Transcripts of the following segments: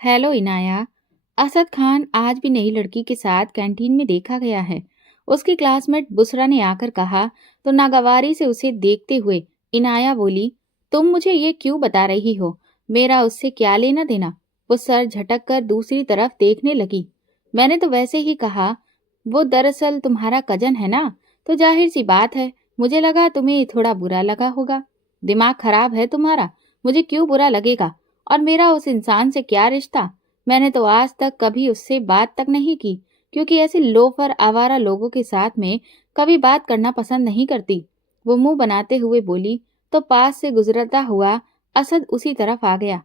Hello Inaya. Asad Khan आज भी नई लड़की के साथ कैंटीन में देखा गया है। उसकी क्लासमेट बुसरा ने आकर कहा तो नागवारी से उसे देखते हुए इनाया बोली, तुम मुझे ये क्यों बता रही हो? मेरा उससे क्या लेना देना? वो सर झटक कर दूसरी तरफ देखने लगी। मैंने तो वैसे ही कहा, वो दरअसल तुम्हारा कजन है ना, तो जाहिर सी बात है, मुझे लगा तुम्हें थोड़ा बुरा लगा होगा। दिमाग खराब है तुम्हारा, मुझे क्यों बुरा लगेगा? और मेरा उस इंसान से क्या रिश्ता? मैंने तो आज तक कभी उससे बात तक नहीं की, क्योंकि ऐसे लोफर आवारा लोगों के साथ में कभी बात करना पसंद नहीं करती। वो मुंह बनाते हुए बोली तो पास से गुजरता हुआ असद उसी तरफ आ गया।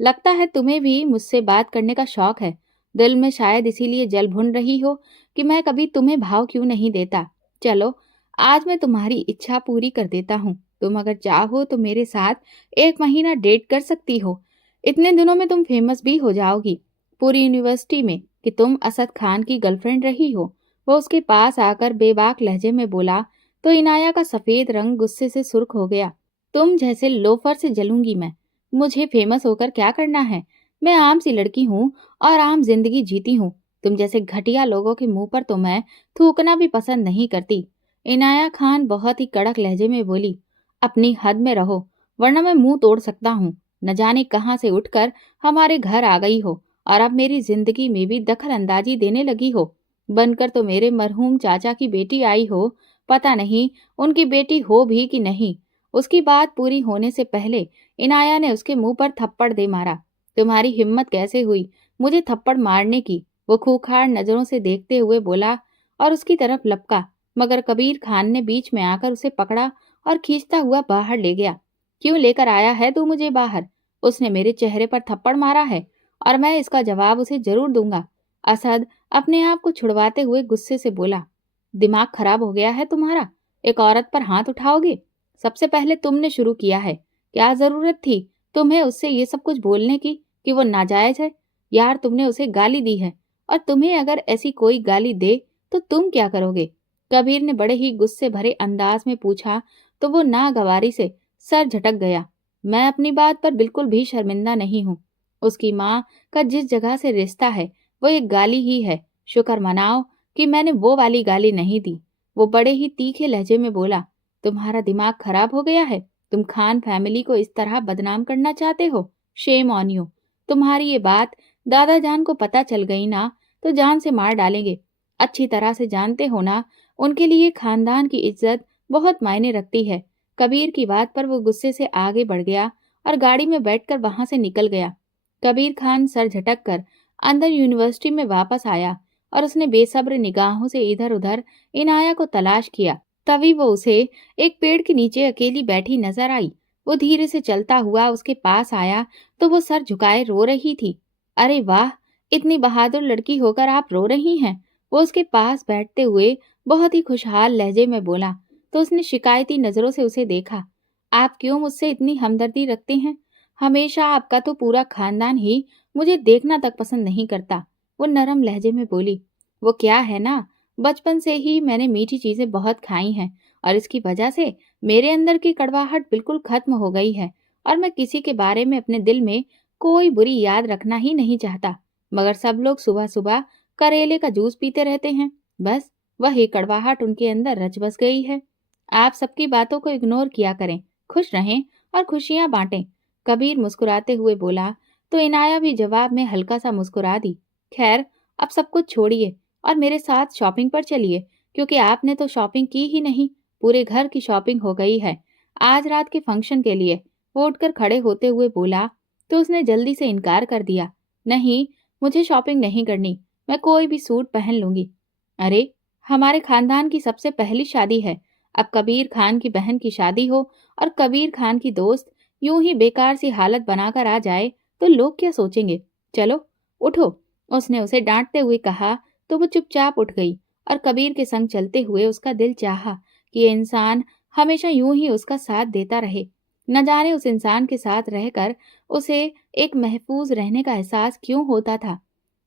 लगता है तुम्हें भी मुझसे बात करने का शौक है। दिल में शायद इसीलिए जल भुन रही हो कि मैं कभी तुम्हें भाव क्यों नहीं देता। चलो, आज मैं तुम्हारी इच्छा पूरी कर देता हूँ। तुम अगर चाहो तो मेरे साथ 1 महीना डेट कर सकती हो। इतने दिनों में तुम फेमस भी हो जाओगी पूरी यूनिवर्सिटी में कि तुम असद खान की गर्लफ्रेंड रही हो। वो उसके पास आकर बेबाक लहजे में बोला तो इनाया का सफेद रंग गुस्से से सुर्ख हो गया। तुम जैसे लोफर से जलूंगी मैं। मुझे फेमस होकर क्या करना है? मैं आम सी लड़की हूँ और आम जिंदगी जीती हूँ। तुम जैसे घटिया लोगों के मुंह पर तो मैं थूकना भी पसंद नहीं करती। इनाया खान बहुत ही कड़क लहजे में बोली, अपनी हद में रहो, वरना मैं मुंह तोड़ सकता हूँ। न जाने कहाँ से उठकर हमारे घर आ गई हो और अब मेरी जिंदगी में भी दखल अंदाजी देने लगी हो। बनकर तो मेरे मरहूम चाचा की बेटी आई हो, पता नहीं उनकी बेटी हो भी कि नहीं। उसकी बात पूरी होने से पहले इनाया ने उसके मुंह पर थप्पड़ दे मारा। तुम्हारी हिम्मत कैसे हुई मुझे थप्पड़ मारने की? वो खूंखार नजरों से देखते हुए बोला और उसकी तरफ लपका, मगर कबीर खान ने बीच में आकर उसे पकड़ा और खींचता हुआ बाहर ले गया। क्यों लेकर आया है तू मुझे बाहर? उसने मेरे चेहरे पर थप्पड़ मारा है और मैं इसका जवाब उसे जरूर दूंगा। असद अपने आप को छुड़वाते हुए गुस्से से बोला, दिमाग खराब हो गया है तुम्हारा? एक औरत पर हाथ उठाओगे? सबसे पहले तुमने शुरू किया है। क्या जरूरत थी तुम्हें उससे ये सब कुछ बोलने की कि वो नाजायज है? यार, तुमने उसे गाली दी है और तुम्हें अगर ऐसी कोई गाली दे तो तुम क्या करोगे? कबीर ने बड़े ही गुस्से भरे अंदाज में पूछा तो वो नागवारी से सर झटक गया। मैं अपनी बात पर बिल्कुल भी शर्मिंदा नहीं हूँ। उसकी माँ का जिस जगह से रिश्ता है वो एक गाली ही है। शुक्र मनाओ कि मैंने वो वाली गाली नहीं दी। वो बड़े ही तीखे लहजे में बोला, तुम्हारा दिमाग खराब हो गया है? तुम खान फैमिली को इस तरह बदनाम करना चाहते हो? Shame on you. तुम्हारी ये बात दादा जान को पता चल गई ना तो जान से मार डालेंगे। अच्छी तरह से जानते हो ना, उनके लिए खानदान की इज्जत बहुत मायने रखती है। कबीर की बात पर वो गुस्से से आगे बढ़ गया और गाड़ी में बैठकर वहां से निकल गया। कबीर खान सर झटक कर अंदर यूनिवर्सिटी में वापस आया और उसने बेसब्र निगाहों से इधर उधर इनाया को तलाश किया। तभी वो उसे एक पेड़ के नीचे अकेली बैठी नजर आई। वो धीरे से चलता हुआ उसके पास आया तो वो सर झुकाए रो रही थी। अरे वाह, इतनी बहादुर लड़की होकर आप रो रही हैं? वो उसके पास बैठते हुए बहुत ही खुशहाल लहजे में बोला तो उसने शिकायती नजरों से उसे देखा। आप क्यों मुझसे इतनी हमदर्दी रखते हैं? हमेशा आपका तो पूरा खानदान ही मुझे देखना तक पसंद नहीं करता। वो नरम लहजे में बोली, वो क्या है ना, बचपन से ही मैंने मीठी चीजें बहुत खाई हैं और इसकी वजह से मेरे अंदर की कड़वाहट बिल्कुल खत्म हो गई है और मैं किसी के बारे में अपने दिल में कोई बुरी याद रखना ही नहीं चाहता। मगर सब लोग सुबह सुबह करेले का जूस पीते रहते हैं, बस वही कड़वाहट उनके अंदर रच बस गई है। आप सबकी बातों को इग्नोर किया करें, खुश रहें और खुशियां बांटें। कबीर मुस्कुराते हुए बोला तो इनाया भी जवाब में हल्का सा मुस्कुरा दी। खैर, अब सब कुछ छोड़िए और मेरे साथ शॉपिंग पर चलिए, क्योंकि आपने तो शॉपिंग की ही नहीं, पूरे घर की शॉपिंग हो गई है आज रात के फंक्शन के लिए। वो उठकर खड़े होते हुए बोला तो उसने जल्दी से इनकार कर दिया, नहीं, मुझे शॉपिंग नहीं करनी, मैं कोई भी सूट पहन लूंगी। अरे, हमारे खानदान की सबसे पहली शादी है। अब कबीर खान की बहन की शादी हो और कबीर खान की दोस्त यूं ही बेकार सी हालत बनाकर आ जाए तो लोग क्या सोचेंगे? चलो उठो, उसने उसे डांटते हुए कहा तो वो चुपचाप उठ गई और कबीर के संग चलते हुए उसका दिल चाहा कि ये इंसान हमेशा यूं ही उसका साथ देता रहे। न जाने उस इंसान के साथ रहकर उसे एक महफूज रहने का एहसास क्यों होता था।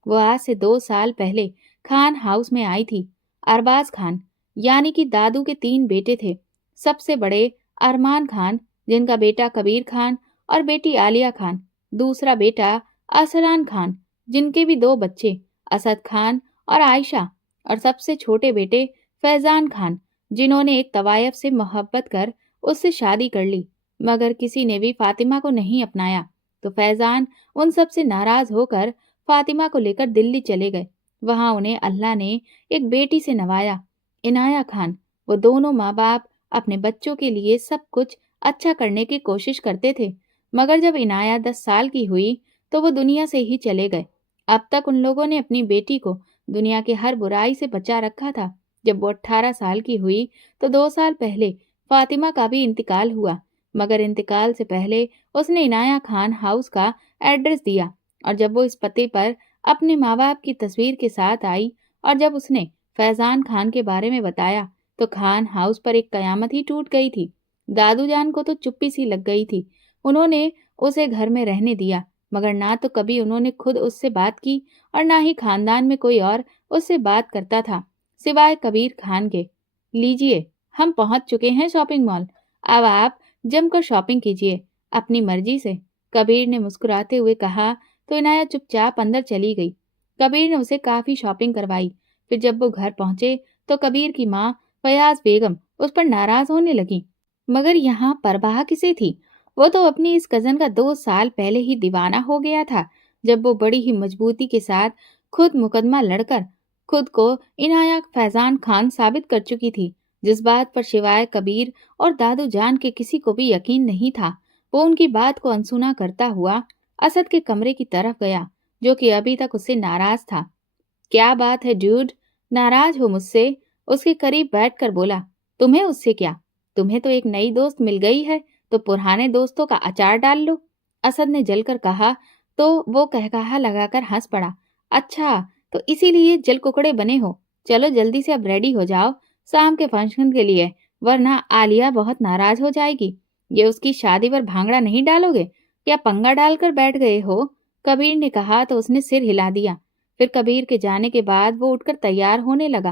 वो आज से 2 साल पहले खान हाउस में आई थी। अरबाज खान, यानी कि दादू के 3 बेटे थे। सबसे बड़े अरमान खान, जिनका बेटा कबीर खान और बेटी आलिया खान। दूसरा बेटा अरसलान खान, जिनके भी 2 बच्चे असद खान और आयशा, और सबसे छोटे बेटे फैजान खान, जिन्होंने एक तवायफ से मोहब्बत कर उससे शादी कर ली, मगर किसी ने भी फातिमा को नहीं अपनाया। तो फैजान उन सब से नाराज होकर फातिमा को लेकर दिल्ली चले गए। वहां उन्हें अल्लाह ने एक बेटी से नवाया, इनाया खान। वो दोनों माँ बाप अपने बच्चों के लिए सब कुछ अच्छा करने की कोशिश करते थे, मगर जब इनाया 10 साल की हुई तो वो दुनिया से ही चले गए। अब तक उन लोगों ने अपनी बेटी को दुनिया की हर बुराई से बचा रखा था। जब वो 18 साल की हुई तो 2 साल पहले फातिमा का भी इंतकाल हुआ, मगर इंतकाल से पहले उसने इनाया खान हाउस का एड्रेस दिया, और जब वो इस पते पर अपने माँ बाप की तस्वीर के साथ आई और जब उसने फैजान खान के बारे में बताया तो खान हाउस पर एक कयामत ही टूट गई थी। दादू जान को तो चुप्पी सी लग गई थी। उन्होंने उसे घर में रहने दिया, मगर ना तो कभी उन्होंने खुद उससे बात की और ना ही खानदान में कोई और उससे बात करता था सिवाय कबीर खान के। लीजिए, हम पहुंच चुके हैं शॉपिंग मॉल। अब आप जमकर शॉपिंग कीजिए अपनी मर्जी से, कबीर ने मुस्कुराते हुए कहा। तो इनाया चुपचाप अंदर चली गई। कबीर ने उसे काफी शॉपिंग करवाई। फिर जब वो घर पहुंचे तो कबीर की माँ फयाज बेगम उस पर नाराज होने लगी, मगर यहाँ परवाह किसे थी? वो तो अपनी इस कजन का 2 साल पहले ही दीवाना हो गया था, जब वो बड़ी ही मजबूती के साथ खुद मुकदमा लड़कर खुद को इनाया फैजान खान साबित कर चुकी थी। जिस बात पर सिवाय कबीर और दादू जान के किसी को भी यकीन नहीं था, वो उनकी बात को अनसुना करता हुआ असद के कमरे की तरफ गया, जो कि अभी तक उससे नाराज था। क्या बात है ड्यूड, नाराज हो मुझसे? उसके करीब बैठकर बोला। तुम्हें उससे क्या? तुम्हें तो एक नई दोस्त मिल गई है, तो पुराने दोस्तों का अचार डाल लो, असद ने जलकर कहा। तो वो कहकहा लगाकर हंस पड़ा। अच्छा, तो इसीलिए जल कुकड़े बने हो? चलो जल्दी से अब रेडी हो जाओ शाम के फंक्शन के लिए, वरना आलिया बहुत नाराज हो जाएगी। ये उसकी शादी पर भांगड़ा नहीं डालोगे? क्या पंगा डालकर बैठ गए हो? कबीर ने कहा तो उसने सिर हिला दिया। फिर कबीर के जाने के बाद वो उठकर तैयार होने लगा।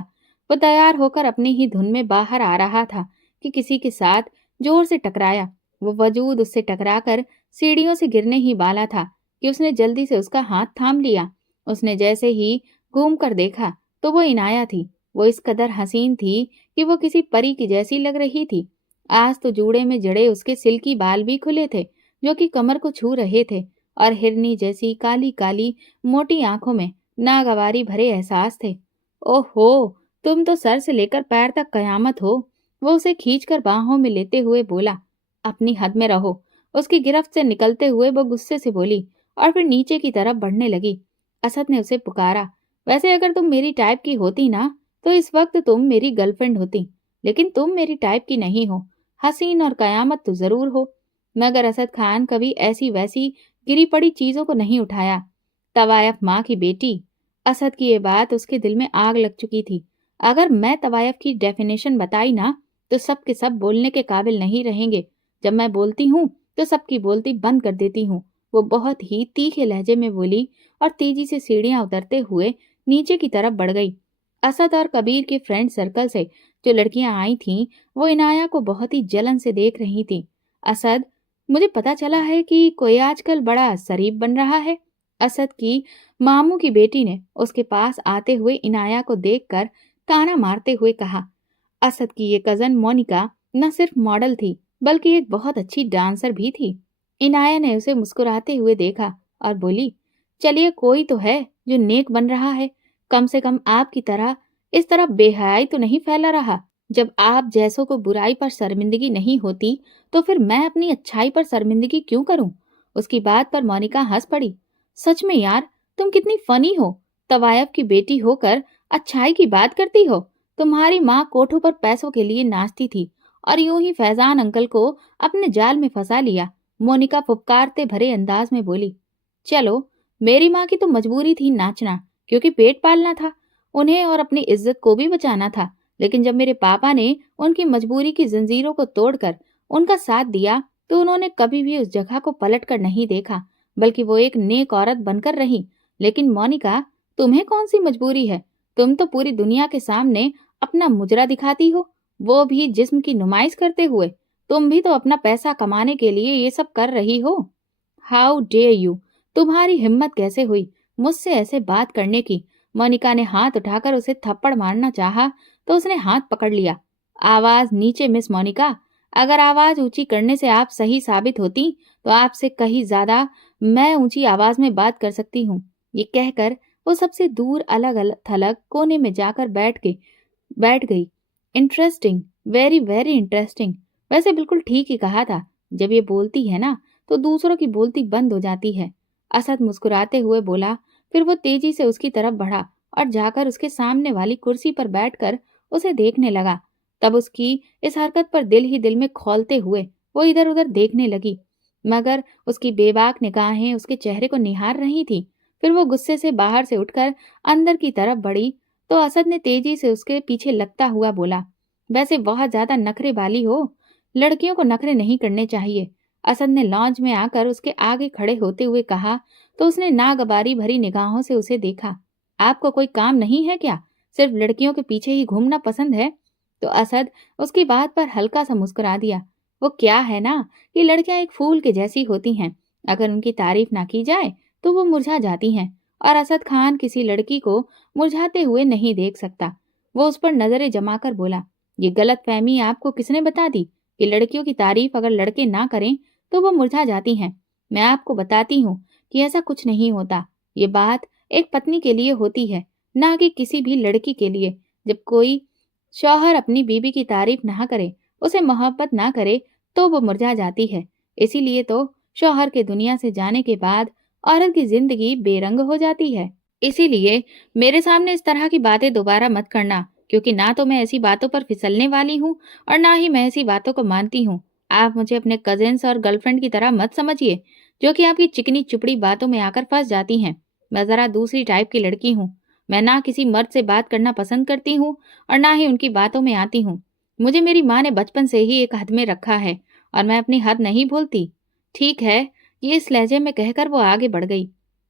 वो तैयार होकर अपनी ही धुन में बाहर आ रहा था कि किसी के साथ जोर से टकराया। वो वजूद उससे टकराकर सीढ़ियों से गिरने ही वाला था कि उसने जल्दी से उसका हाथ थाम लिया। उसने जैसे ही घूम कर देखा तो वो इनाया थी। वो इस कदर हसीन थी कि वो किसी परी की जैसी लग रही थी। आज तो जूड़े में जड़े उसके सिल्की बाल भी खुले थे, जो कि कमर को छू रहे थे, और हिरनी जैसी काली काली मोटी आंखों में नागवारी भरे एहसास थे। ओहो, तुम तो सर से लेकर पैर तक कयामत हो। वो उसे खींचकर बाहों में लेते हुए बोला। अपनी हद में रहो। उसकी गिरफ्त से निकलते हुए वो गुस्से से बोली और फिर नीचे की तरफ बढ़ने लगी। असद ने उसे पुकारा। वैसे अगर तुम मेरी टाइप की होती ना, तो इस वक्त तुम मेरी गर्लफ्रेंड होती, लेकिन तुम मेरी टाइप की नहीं हो। हसीन और कयामत तो जरूर हो, मगर असद खान कभी ऐसी वैसी गिरी पड़ी चीजों को नहीं उठाया। तवायफ माँ की बेटी। असद की ये बात उसके दिल में आग लग चुकी थी। अगर मैं तवायफ की डेफिनेशन बताई ना, तो सब के सब बोलने के काबिल नहीं रहेंगे। जब मैं बोलती हूँ तो सबकी बोलती बंद कर देती हूँ। वो बहुत ही तीखे लहजे में बोली और तेजी से सीढ़ियां उतरते हुए नीचे की तरफ बढ़ गई। असद और कबीर के फ्रेंड सर्कल से जो लड़कियां आई थीं, वो इनाया को बहुत ही जलन से देख रही थीं। असद, मुझे पता चला है कि कोई आजकल बड़ा शरीफ बन रहा है। असद की मामू की बेटी ने उसके पास आते हुए इनाया को देखकर ताना मारते हुए कहा। असद की ये कजन मोनिका न सिर्फ मॉडल थी, बल्कि एक बहुत अच्छी डांसर भी थी। इनाया ने उसे मुस्कुराते हुए देखा और बोली, चलिए कोई तो है जो नेक बन रहा है। कम से कम आपकी तरह इस तरह बेहयाई तो नहीं फैला रहा। जब आप जैसों को बुराई पर शर्मिंदगी नहीं होती, तो फिर मैं अपनी अच्छाई पर शर्मिंदगी क्यों करूं? उसकी बात पर मोनिका हंस पड़ी। सच में यार, तुम कितनी फनी हो। तवायफ की बेटी होकर अच्छाई की बात करती हो। तुम्हारी माँ कोठों पर पैसों के लिए नाचती थी और यूं ही फैजान अंकल को अपने जाल में फंसा लिया। मोनिका फुफकारते भरे अंदाज में बोली। चलो, मेरी माँ की तो मजबूरी थी नाचना, क्योंकि पेट पालना था, उन्हें और अपनी इज्जत को भी बचाना था। लेकिन जब मेरे पापा ने उनकी मजबूरी की जंजीरों को तोड़कर उनका साथ दिया, तो उन्होंने कभी भी उस जगह को पलट कर नहीं देखा, बल्कि वो एक नेक औरत बनकर रही। लेकिन मोनिका, तुम्हें कौन सी मजबूरी है? तुम तो पूरी दुनिया के सामने अपना मुजरा दिखाती हो, वो भी जिस्म की नुमाइश करते हुए। तुम भी तो अपना पैसा कमाने के लिए ये सब कर रही हो। हाउ डेयर यू, तुम्हारी हिम्मत कैसे हुई मुझसे ऐसे बात करने की? मोनिका ने हाथ उठाकर उसे थप्पड़ मारना चाहा तो उसने हाथ पकड़ लिया। आवाज नीचे मिस मोनिका। अगर आवाज ऊंची करने से आप सही साबित होती तो आपसे कहीं ज्यादा मैं ऊंची आवाज में बात कर सकती हूँ। ये कहकर वो सबसे दूर अलग अलग थलग कोने में जाकर बैठ गई। Interesting, very very interesting. वैसे बिल्कुल ठीक ही कहा था। जब ये बोलती है ना तो दूसरों की बोलती बंद हो जाती है। असद मुस्कुराते हुए बोला। फिर वो तेजी से उसकी तरफ बढ़ा और जाकर उसके सामने वाली कुर्सी पर बैठकर उसे देखने लगा। तब उसकी इस हरकत पर दिल ही दिल में खौलते हुए वो इधर उधर देखने लगी, मगर उसकी बेबाक निगाहें उसके चेहरे को निहार रही थी। फिर वो गुस्से से बाहर से उठकर अंदर की तरफ बढ़ी तो असद ने तेजी से उसके पीछे लगता हुआ बोला, वैसे बहुत ज्यादा नखरे वाली हो। लड़कियों को नखरे नहीं करने चाहिए। असद ने लॉन्च में आकर उसके आगे खड़े होते हुए कहा तो उसने नागवारी भरी निगाहों से उसे देखा। आपको कोई काम नहीं है क्या? सिर्फ लड़कियों के पीछे ही घूमना पसंद है? तो असद उसकी बात पर हल्का सा मुस्कुरा दिया। वो क्या है ना कि लड़कियां एक फूल के जैसी होती हैं। अगर उनकी तारीफ ना की जाए तो वो मुरझा जाती हैं, और असद खान किसी लड़की को मुरझाते हुए नहीं देख सकता। वो उस पर नजरें जमाकर बोला, ये गलत फहमी आपको किसने बता दी कि लड़कियों की तारीफ अगर लड़के ना करें तो वो मुरझा जाती हैं? मैं आपको बताती हूँ कि ऐसा कुछ नहीं होता। ये बात एक पत्नी के लिए होती है, ना कि किसी भी लड़की के लिए। जब कोई शौहर अपनी बीवी की तारीफ ना करे, उसे मोहब्बत ना करे, तो वो मुरझा जाती है। इसीलिए तो शौहर के दुनिया से जाने के बाद औरत की जिंदगी बेरंग हो जाती है। इसीलिए मेरे सामने इस तरह की बातें दोबारा मत करना, क्योंकि ना तो मैं ऐसी बातों पर फिसलने वाली हूँ और ना ही मैं ऐसी बातों को मानती हूँ। आप मुझे अपने कजिन्स और गर्लफ्रेंड की तरह मत समझिए, जो कि आपकी चिकनी चुपड़ी बातों में आकर फंस जाती हैं। मैं जरा दूसरी टाइप की लड़की हूँ। मैं ना किसी मर्द से बात करना पसंद करती हूँ और ना ही उनकी बातों में आती हूँ। मुझे मेरी माँ ने बचपन से ही एक हद में रखा है और मैं अपनी हद नहीं भूलती। ठीक है, ये इस लहजे में कहकर वो आगे बढ़ गई।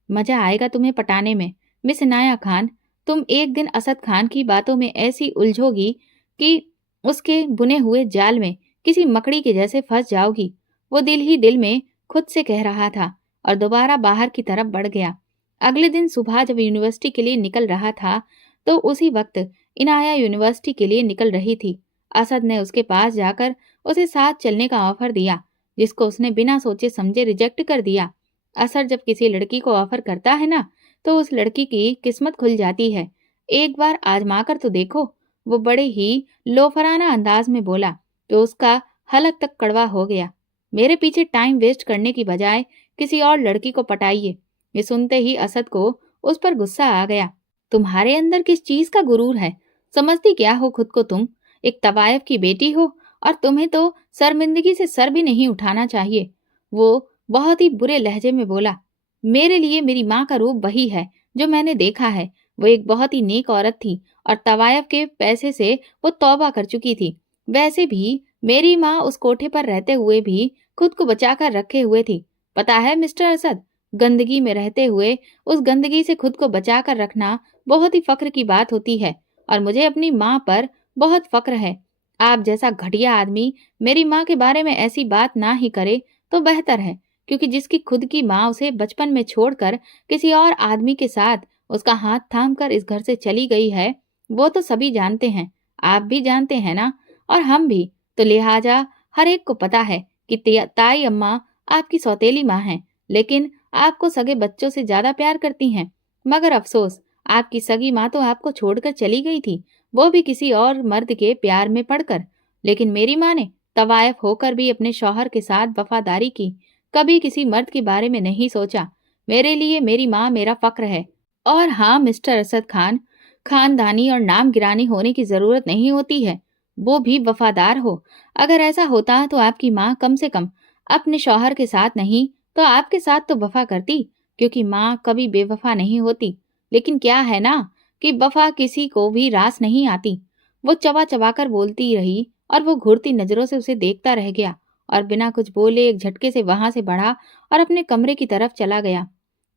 मजा आएगा तुम्हें पटाने में मिस इनाया खान। तुम एक दिन असद खान की बातों में ऐसी उलझोगी कि उसके बुने हुए जाल में किसी मकड़ी के जैसे फंस जाओगी। वो दिल ही दिल में खुद से कह रहा था और दोबारा बाहर की तरफ बढ़ गया। अगले दिन सुबह जब यूनिवर्सिटी के लिए निकल रहा था तो उसी वक्त इनाया यूनिवर्सिटी के लिए निकल रही थी। असद ने उसके पास जाकर उसे साथ चलने का ऑफर दिया, जिसको उसने बिना सोचे समझे रिजेक्ट कर दिया। असद जब किसी लड़की को ऑफर करता है ना तो उस लड़की की किस्मत खुल जाती है। एक बार आजमा कर तो देखो। वो बड़े ही लोफराना अंदाज में बोला तो उसका हलक तक कड़वा हो गया। मेरे पीछे टाइम वेस्ट करने की बजाय किसी और लड़की को पटाइए। ये सुनते ही असद को उस पर गुस्सा आ गया। तुम्हारे अंदर किस चीज का गुरूर है? समझती क्या हो खुद को तुम? एक तवायफ की बेटी हो और तुम्हें तो शर्मिंदगी से सर भी नहीं उठाना चाहिए। वो बहुत ही बुरे लहजे में बोला, मेरे लिए मेरी माँ का रूप वही है जो मैंने देखा है। वो एक बहुत ही नेक औरत थी और तवायफ के पैसे से वो तौबा कर चुकी थी। वैसे भी मेरी माँ उस कोठे पर रहते हुए भी खुद को बचाकर रखे हुए थी। पता है मिस्टर असद, गंदगी में रहते हुए उस गंदगी से खुद को बचाकर रखना बहुत ही फक्र की बात होती है, और मुझे अपनी माँ पर बहुत फक्र है। आप जैसा घटिया आदमी मेरी माँ के बारे में ऐसी बात ना ही करे तो बेहतर है, क्योंकि जिसकी खुद की माँ उसे बचपन में छोड़कर किसी और आदमी के साथ उसका हाथ थाम कर इस घर से चली गई है, वो तो सभी जानते हैं। आप भी जानते हैं ना, और हम भी। तो लिहाजा हर एक को पता है कि ताई अम्मा आपकी सौतेली माँ है, लेकिन आपको सगे बच्चों से ज्यादा प्यार करती हैं। मगर अफसोस, आपकी सगी माँ तो आपको छोड़कर चली गई थी, वो भी किसी और मर्द के प्यार में पड़कर। लेकिन मेरी माँ ने तवायफ होकर भी अपने शौहर के साथ वफादारी की, कभी किसी मर्द के बारे में नहीं सोचा। मेरे लिए मेरी माँ मेरा फक्र है। और हाँ मिस्टर असद खान, खानदानी और नाम गिरानी होने की जरूरत नहीं होती है, वो भी वफादार हो। अगर ऐसा होता तो आपकी माँ कम से कम अपने शौहर के साथ नहीं तो आपके साथ तो वफा करती, क्योंकि माँ कभी बेवफा नहीं होती। लेकिन क्या है ना कि वफा किसी को भी रास नहीं आती। वो चबा चबा कर बोलती रही और वो घूरती नजरों से उसे देखता रह गया और बिना कुछ बोले एक झटके से वहां से बढ़ा और अपने कमरे की तरफ चला गया।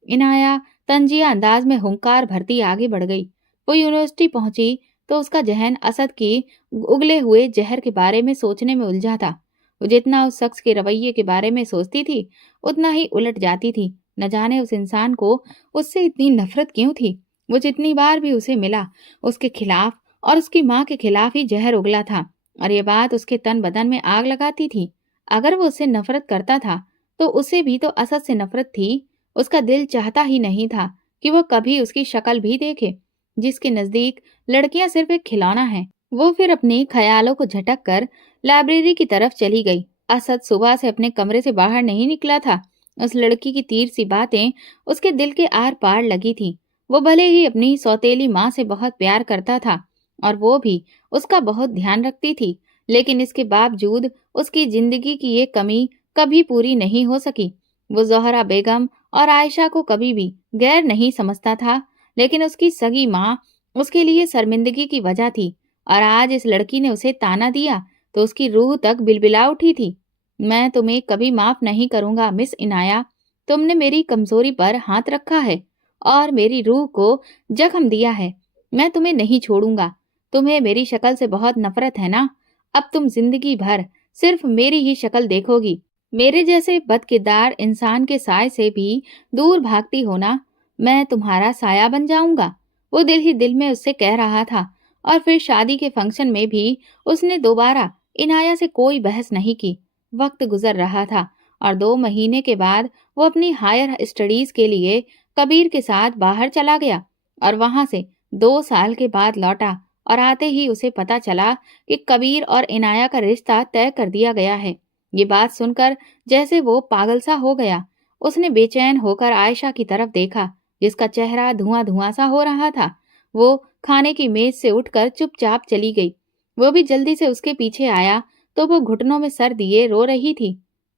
इनाया तंजिया अंदाज में हुंकार भरती आगे बढ़ गई। वो यूनिवर्सिटी पहुंची तो उसका जहन असद की उगले हुए जहर के बारे में सोचने में उलझा था। वो जितना उस शख्स के रवैये के बारे में सोचती थी उतना ही उलट जाती थी। نہ جانے उस इंसान को उससे इतनी नफरत क्यों थी। वो जितनी बार भी उसे मिला उसके खिलाफ और उसकी माँ के खिलाफ ही जहर उगला था और ये बात उसके तन बदन में आग लगाती थी। अगर वो उससे नफरत करता था तो उसे भी तो असद से नफरत थी। उसका दिल चाहता ही नहीं था कि वो कभी उसकी शक्ल भी देखे। जिसके नजदीक लड़कियां सिर्फ एक खिलौना है। वो फिर अपने ख्यालों को झटक कर लाइब्रेरी की तरफ चली गई। असद सुबह से अपने कमरे से बाहर नहीं निकला था। उस लड़की की तीर सी बातें उसके दिल के आर पार लगी थी। वो भले ही अपनी सौतेली माँ से बहुत प्यार करता था और वो भी उसका बहुत ध्यान रखती थी, लेकिन इसके बावजूद उसकी जिंदगी की ये कमी कभी पूरी नहीं हो सकी। वो ज़ोहरा बेगम और आयशा को कभी भी गैर नहीं समझता था, लेकिन उसकी सगी माँ उसके लिए शर्मिंदगी की वजह थी और आज इस लड़की ने उसे ताना दिया तो उसकी रूह तक बिलबिला उठी थी। मैं तुम्हें कभी माफ नहीं करूंगा मिस इनाया। तुमने मेरी कमजोरी पर हाथ रखा है और मेरी रूह को जख्म दिया है। मैं तुम्हें नहीं छोड़ूंगा। तुम्हें मेरी शक्ल से बहुत नफरत है ना? अब तुम जिंदगी भर सिर्फ मेरी ही शक्ल देखोगी। मेरे जैसे बदकिरदार इंसान के साय से भी दूर भागती हो ना? मैं तुम्हारा साया बन जाऊंगा। वो दिल ही दिल में उससे कह रहा था और फिर शादी के फंक्शन में भी उसने दोबारा इनाया से कोई बहस नहीं की। वक्त गुजर रहा था और 2 महीने के बाद वो अपनी हायर स्टडीज के लिए कबीर के साथ बाहर चला गया और वहां से 2 साल के बाद लौटा और आते ही उसे पता चला कि कबीर और इनाया का रिश्ता तय कर दिया गया है। ये बात सुनकर जैसे वो पागल सा हो गया। उसने बेचैन होकर आयशा की तरफ देखा जिसका चेहरा धुआं धुआं सा हो रहा था। वो खाने की मेज से उठकर चुपचाप चली गई। वो भी जल्दी से उसके पीछे आया तो वो घुटनों में सर दिए रो रही थी।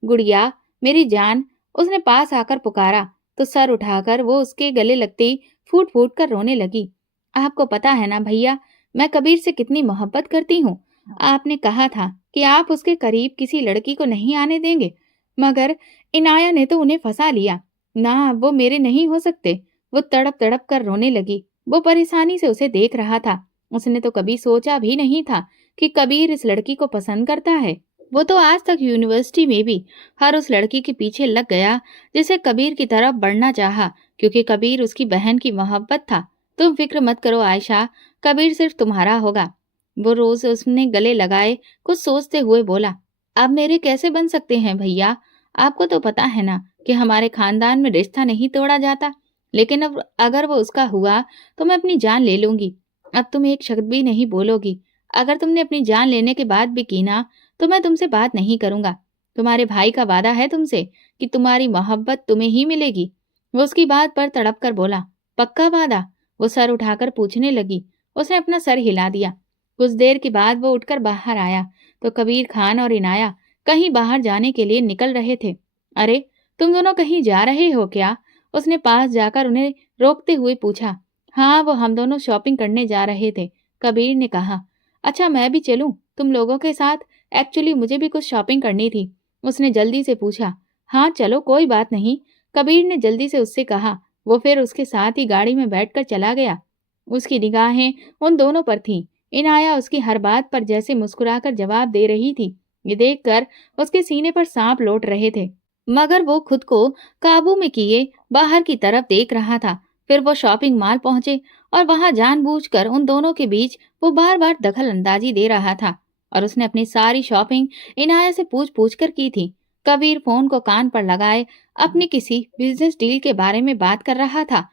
गुड़िया, मेरी जान, उसने पास आकर पुकारा तो सर उठाकर वो उसके गले लगती फूट फूट कर रोने लगी। आपको पता है ना भैया, मैं कबीर से कितनी मोहब्बत करती हूँ। आपने कहा था कि आप उसके करीब किसी लड़की को नहीं आने देंगे, मगर इनाया ने तो उन्हें फंसा लिया ना। वो मेरे नहीं हो सकते। वो तड़प तड़प कर रोने लगी। वो परेशानी से उसे देख रहा था। उसने तो कभी सोचा भी नहीं था कि कबीर इस लड़की को पसंद करता है। वो तो आज तक यूनिवर्सिटी में भी हर उस लड़की के पीछे लग गया जिसे कबीर की तरफ बढ़ना चाहा, क्योंकि कबीर उसकी बहन की मोहब्बत था। तुम फिक्र मत करो आयशा, कबीर सिर्फ तुम्हारा होगा। वो रोज उसने गले लगाए कुछ सोचते हुए बोला। अब मेरे कैसे बन सकते हैं भैया? आपको तो पता है ना कि हमारे खानदान में रिश्ता नहीं तोड़ा जाता, लेकिन अब अगर वो उसका हुआ तो मैं अपनी जान ले लूंगी। अब तुम एक शब्द भी नहीं बोलोगी। अगर तुमने अपनी जान लेने के बाद भी की ना तो मैं तुमसे बात नहीं करूंगा। तुम्हारे भाई का वादा है तुमसे कि तुम्हारी मोहब्बत तुम्हें ही मिलेगी। वो उसकी बात पर तड़प कर बोला। पक्का वादा? वो सर उठाकर पूछने लगी। उसने अपना सर हिला दिया। कुछ देर के बाद वो उठकर बाहर आया तो कबीर खान और इनाया कहीं बाहर जाने के लिए निकल रहे थे। अरे, तुम दोनों कहीं जा रहे हो क्या? उसने पास जाकर उन्हें रोकते हुए पूछा। हाँ, वो हम दोनों शॉपिंग करने जा रहे थे, कबीर ने कहा। अच्छा, मैं भी चलूं तुम लोगों के साथ? एक्चुअली मुझे भी कुछ शॉपिंग करनी थी। उसने जल्दी से पूछा। हाँ चलो, कोई बात नहीं, कबीर ने जल्दी से उससे कहा। वो फिर उसके साथ ही गाड़ी में बैठकर चला गया। उसकी निगाहें उन दोनों पर थीं। इनाया उसकी हर बात पर जैसे मुस्कुराकर जवाब दे रही थी। ये देखकर उसके सीने पर सांप लौट रहे थे, मगर वो खुद को काबू में किए बाहर की तरफ देख रहा था। फिर वो शॉपिंग मॉल पहुंचे और वहां जानबूझकर उन दोनों के बीच वो बार बार दखल अंदाजी दे रहा था और उसने अपनी सारी शॉपिंग इनाया से पूछ पूछ कर की थी। कबीर फोन को कान पर लगाए अपनी किसी बिजनेस डील के बारे में बात कर रहा था।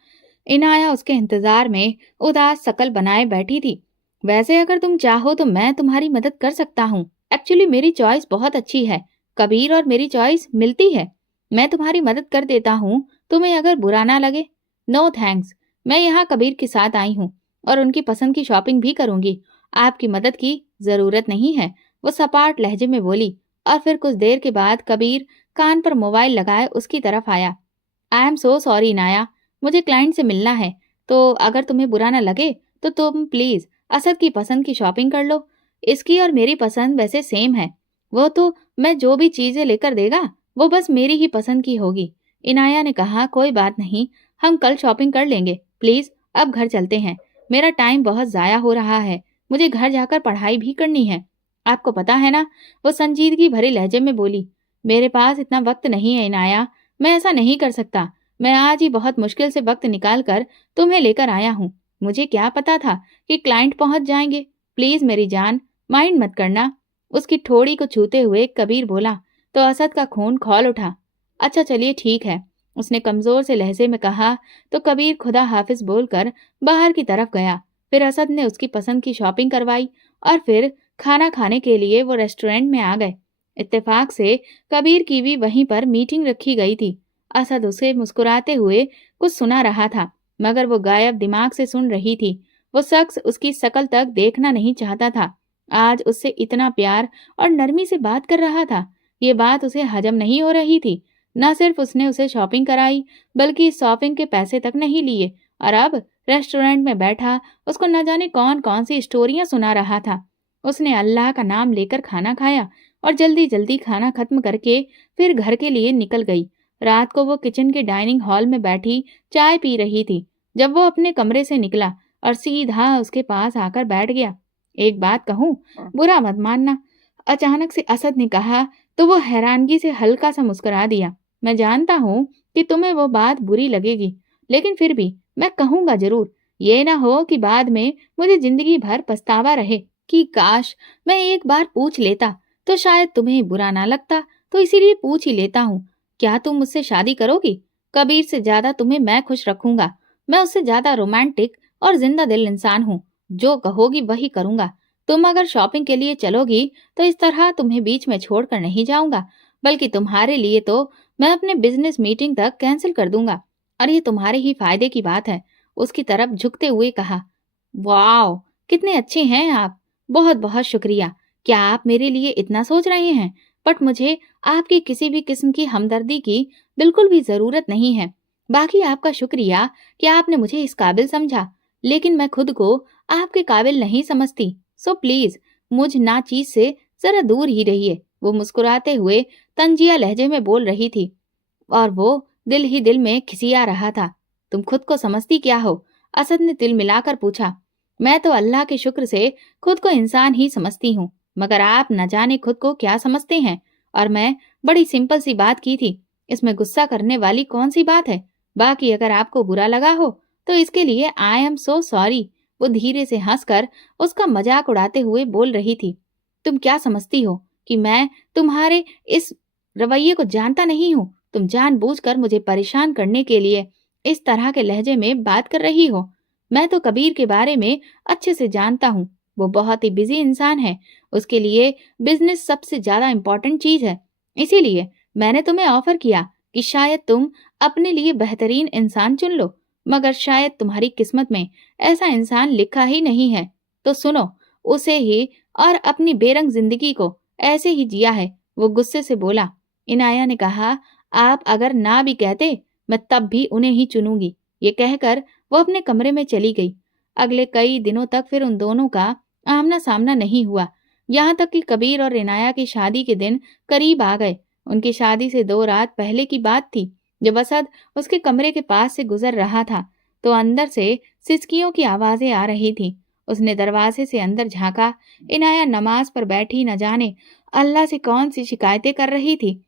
इनाया उसके इंतजार में उदास शकल बनाए बैठी थी। वैसे अगर तुम चाहो तो मैं तुम्हारी मदद कर सकता हूँ। एक्चुअली मेरी चॉइस बहुत अच्छी है। कबीर और मेरी चॉइस मिलती है। मैं तुम्हारी मदद कर देता हूँ, तुम्हें अगर बुरा ना लगे। नो थैंक्स, मैं यहाँ कबीर के साथ आई हूँ और उनकी पसंद की शॉपिंग भी करूंगी। आपकी मदद की जरूरत नहीं है, वो सपाट लहजे में बोली। और फिर कुछ देर के बाद कबीर कान पर मोबाइल लगाए उसकी तरफ आया। I am so sorry Inaya, मुझे क्लाइंट से मिलना है, तो अगर तुम्हें बुरा ना लगे तो तुम प्लीज असद की पसंद की शॉपिंग कर लो। इसकी और मेरी पसंद वैसे सेम है। वो तो मैं जो भी चीजें लेकर देगा वो बस मेरी ही पसंद की होगी। इनाया ने कहा, कोई बात नहीं, हम कल शॉपिंग कर लेंगे। प्लीज अब घर चलते हैं, मेरा टाइम बहुत जाया हो रहा है। मुझे घर जाकर पढ़ाई भी करनी है। आपको पता है ना, वो संजीदगी भरे लहजे में बोली। मेरे पास इतना वक्त नहीं है इनाया, मैं ऐसा नहीं कर सकता। मैं आज ही बहुत मुश्किल से वक्त निकाल कर तुम्हें लेकर आया हूँ। मुझे क्या पता था कि क्लाइंट पहुंच जाएंगे। प्लीज मेरी जान, माइंड मत करना। उसकी ठोड़ी को छूते हुए कबीर बोला तो असद का खून खौल उठा। अच्छा चलिए ठीक है, उसने कमजोर से लहजे में कहा तो कबीर खुदा हाफिज बोलकर बाहर की तरफ गया। फिर असद ने उसकी पसंद की शॉपिंग करवाई और फिर खाना खाने के लिए वो रेस्टोरेंट में आ गए। इत्तेफाक से कबीर की भी वहीं पर मीटिंग रखी गई थी। असद उसे मुस्कुराते हुए कुछ सुना रहा था, मगर वो गायब दिमाग से सुन रही थी। वो शख्स उसकी शकल तक देखना नहीं चाहता था। आज उससे इतना प्यार और नरमी से बात कर रहा था। ये बात उसे हजम नहीं हो रही थी। न सिर्फ उसने उसे शॉपिंग कराई, बल्कि इस शॉपिंग के पैसे तक नहीं लिए, और अब रेस्टोरेंट में बैठा उसको न जाने कौन कौन सी स्टोरियां सुना रहा था। उसने अल्लाह का नाम लेकर खाना खाया और जल्दी जल्दी खाना खत्म करके फिर घर के लिए निकल गई। रात को वो किचन के डाइनिंग हॉल में बैठी चाय पी रही थी जब वो अपने कमरे से निकला और सीधा उसके पास आकर बैठ गया। एक बात कहूँ, बुरा मत मानना, अचानक से असद ने कहा तो वो हैरानगी से हल्का सा मुस्कुरा दिया। मैं जानता हूँ कि तुम्हें वो बात बुरी लगेगी, लेकिन फिर भी मैं कहूँगा जरूर। ये ना हो कि बाद में मुझे जिंदगी भर पछतावा रहे कि काश मैं एक बार पूछ लेता, तो शायद तुम्हें बुरा ना लगता, तो इसीलिए पूछ ही लेता हूँ। क्या तुम मुझसे शादी करोगी? कबीर से ज्यादा तुम्हें मैं खुश रखूंगा। मैं उससे ज्यादा रोमांटिक और जिंदा दिल इंसान हूँ। जो कहोगी वही करूंगा। तुम अगर शॉपिंग के लिए चलोगी तो इस तरह तुम्हें बीच में छोड़कर नहीं जाऊंगा, बल्कि तुम्हारे लिए तो मैं अपने बिजनेस मीटिंग तक कैंसिल कर दूंगा, और ये तुम्हारे ही फायदे की बात है। उसकी तरफ झुकते हुए कहा, वाह, कितने अच्छे हैं आप। बहुत बहुत शुक्रिया। क्या आप मेरे लिए इतना सोच रहे हैं? बट मुझे आपकी किसी भी किस्म की हमदर्दी की बिल्कुल भी जरूरत नहीं है। बाकी आपका शुक्रिया कि आपने मुझे इस काबिल समझा, लेकिन मैं खुद को आपके काबिल नहीं समझती। सो प्लीज मुझ नाचीज से जरा दूर ही रहिए। वो मुस्कुराते हुए तंजिया लहजे में बोल रही थी और वो दिल ही दिल में खिसिया रहा था। तुम खुद को समझती क्या हो? असद ने तिल मिलाकर पूछा। मैं तो अल्लाह के शुक्र से खुद को इंसान ही समझती हूँ, मगर आप न जाने खुद को क्या समझते हैं। और मैं बड़ी सिंपल सी बात की थी, इसमें गुस्सा करने वाली कौन सी बात है? बाकी अगर आपको बुरा लगा हो तो इसके लिए आई एम सो सॉरी। वो धीरे से हंसकर उसका मजाक उड़ाते हुए बोल रही थी। तुम क्या समझती हो कि मैं तुम्हारे इस रवैये को जानता नहीं हूँ? तुम जानबूझकर मुझे परेशान करने के लिए इस तरह के लहजे में बात कर रही हो। मैं तो कबीर के बारे में अच्छे से जानता हूँ। वो बहुत ही बिजी इंसान है। उसके लिए बिजनेस सबसे ज्यादा इम्पोर्टेंट चीज है। इसीलिए मैंने तुम्हें ऑफर किया कि शायद तुम अपने लिए बेहतरीन इंसान चुन लो, मगर शायद तुम्हारी किस्मत में ऐसा इंसान लिखा ही नहीं है। तो सुनो उसे ही और अपनी बेरंग जिंदगी को ऐसे ही जिया है। वो गुस्से से बोला। इनाया ने कहा, आप अगर ना भी कहते मैं तब भी उन्हें ही चुनूंगी। ये कहकर वो अपने कमरे में चली गई। अगले कई दिनों तक फिर उन दोनों का आमना सामना नहीं हुआ, यहाँ तक कि कबीर और इनाया की शादी के दिन करीब आ गए। उनकी शादी से 2 रात पहले की बात थी। जब असद उसके कमरे के पास से गुजर रहा था तो अंदर से सिसकियों की आवाजें आ रही थी। उसने दरवाजे से अंदर झांका। इनाया नमाज पर बैठी न जाने अल्लाह से कौन सी शिकायतें कर रही थी।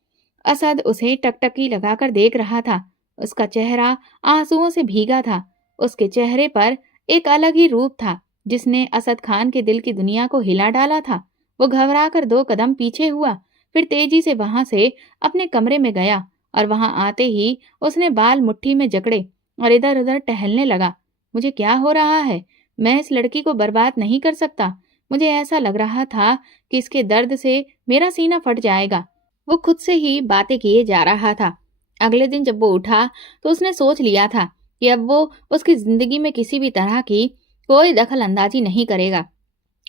असद उसे टकटकी लगाकर देख रहा था। उसका चेहरा आंसुओं से भीगा था। उसके चेहरे पर एक अलग ही रूप था जिसने असद खान के दिल की दुनिया को हिला डाला था। वो घबराकर 2 कदम पीछे हुआ, फिर तेजी से वहां से अपने कमरे में गया और वहां आते ही उसने बाल मुट्ठी में जकड़े और इधर उधर टहलने लगा। मुझे क्या हो रहा है? मैं इस लड़की को बर्बाद नहीं कर सकता। मुझे ऐसा लग रहा था कि इसके दर्द से मेरा सीना फट जाएगा। वो खुद से ही बातें किए जा रहा था। अगले दिन जब वो उठा तो उसने सोच लिया था कि अब वो उसकी जिंदगी में किसी भी तरह की कोई दखल अंदाजी नहीं करेगा।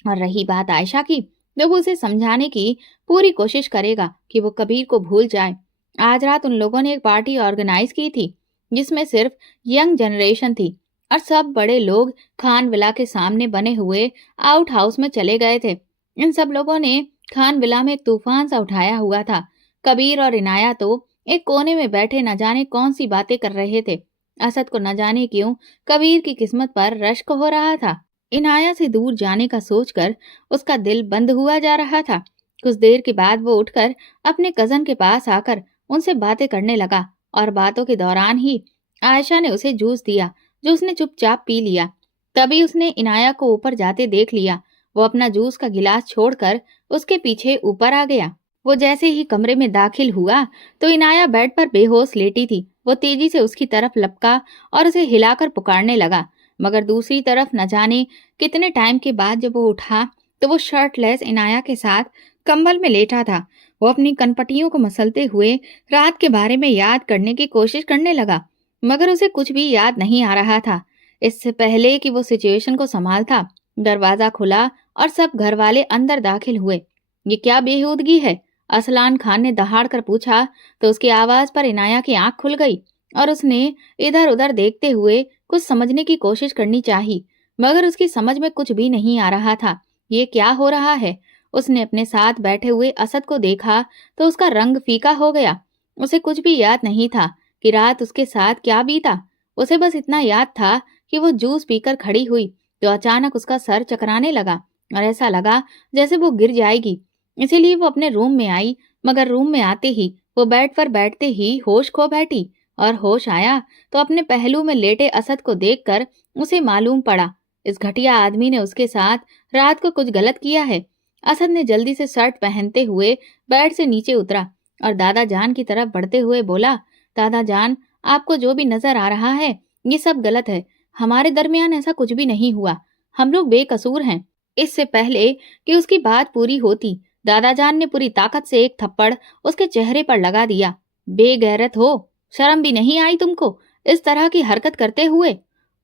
और रही बात आयशा की, तो वो उसे समझाने की पूरी कोशिश करेगा कि वो कबीर को भूल जाए। आज रात उन लोगों ने एक पार्टी ऑर्गेनाइज की थी जिसमें सिर्फ यंग जनरेशन थी और सब बड़े लोग खान विला के सामने बने हुए आउट हाउस में चले गए थे। इन सब लोगों ने खान विला में एक तूफान सा उठाया हुआ था। कबीर और इनाया तो एक कोने में बैठे न जाने कौन सी बातें कर रहे थे। असद को न जाने क्यों कबीर की किस्मत पर रश्क हो रहा था। इनाया से दूर जाने का सोचकर उसका दिल बंद हुआ जा रहा था। कुछ देर के बाद वो उठकर अपने कजन के पास आकर उनसे बातें करने लगा और बातों के दौरान ही आयशा ने उसे जूस दिया, जो उसने चुपचाप पी लिया। तभी उसने इनाया को ऊपर जाते देख लिया। वो अपना जूस का गिलास छोड़कर उसके पीछे ऊपर आ गया। वो जैसे ही कमरे में दाखिल हुआ तो इनाया बेड पर बेहोश लेटी थी। वो तेजी से उसकी तरफ लपका और उसे हिलाकर पुकारने लगा, मगर दूसरी तरफ न जाने कितने टाइम के बाद जब वो उठा तो वो शर्टलेस इनाया के साथ कंबल में लेटा था। वो अपनी कनपटियों को मसलते हुए रात के बारे में याद करने की कोशिश करने लगा, मगर उसे कुछ भी याद नहीं आ रहा था। इससे पहले कि वो सिचुएशन को संभालता, दरवाजा खुला और सब घर वाले अंदर दाखिल हुए। ये क्या बेहूदगी है? असलान खान ने दहाड़ कर पूछा तो उसकी आवाज पर इनाया की आंख खुल गई और उसने इधर उधर देखते हुए कुछ समझने की कोशिश करनी चाही, मगर उसकी समझ में कुछ भी नहीं आ रहा था। ये क्या हो रहा है? उसने अपने साथ बैठे हुए असद को देखा तो उसका रंग फीका हो गया। उसे कुछ भी याद नहीं था कि रात उसके साथ क्या बीता। उसे बस इतना याद था कि वो जूस पीकर खड़ी हुई तो अचानक उसका सर चकराने लगा और ऐसा लगा जैसे वो गिर जाएगी। इसीलिए वो अपने रूम में आई, मगर रूम में आते ही वो बेड पर बैठते ही होश खो बैठी और होश आया तो अपने पहलू में लेटे असद को देखकर उसे मालूम पड़ा इस घटिया आदमी ने उसके साथ रात को कुछ गलत किया है। असद ने जल्दी से शर्ट पहनते हुए बेड से नीचे उतरा और दादा जान की तरफ बढ़ते हुए बोला, दादा जान, आपको जो भी नजर आ रहा है ये सब गलत है। हमारे दरमियान ऐसा कुछ भी नहीं हुआ। हम लोग बेकसूर हैं। इससे पहले कि उसकी बात पूरी होती, दादाजान ने पूरी ताकत से एक थप्पड़ उसके चेहरे पर लगा दिया। बेगैरत हो, शर्म भी नहीं आई तुमको इस तरह की हरकत करते हुए?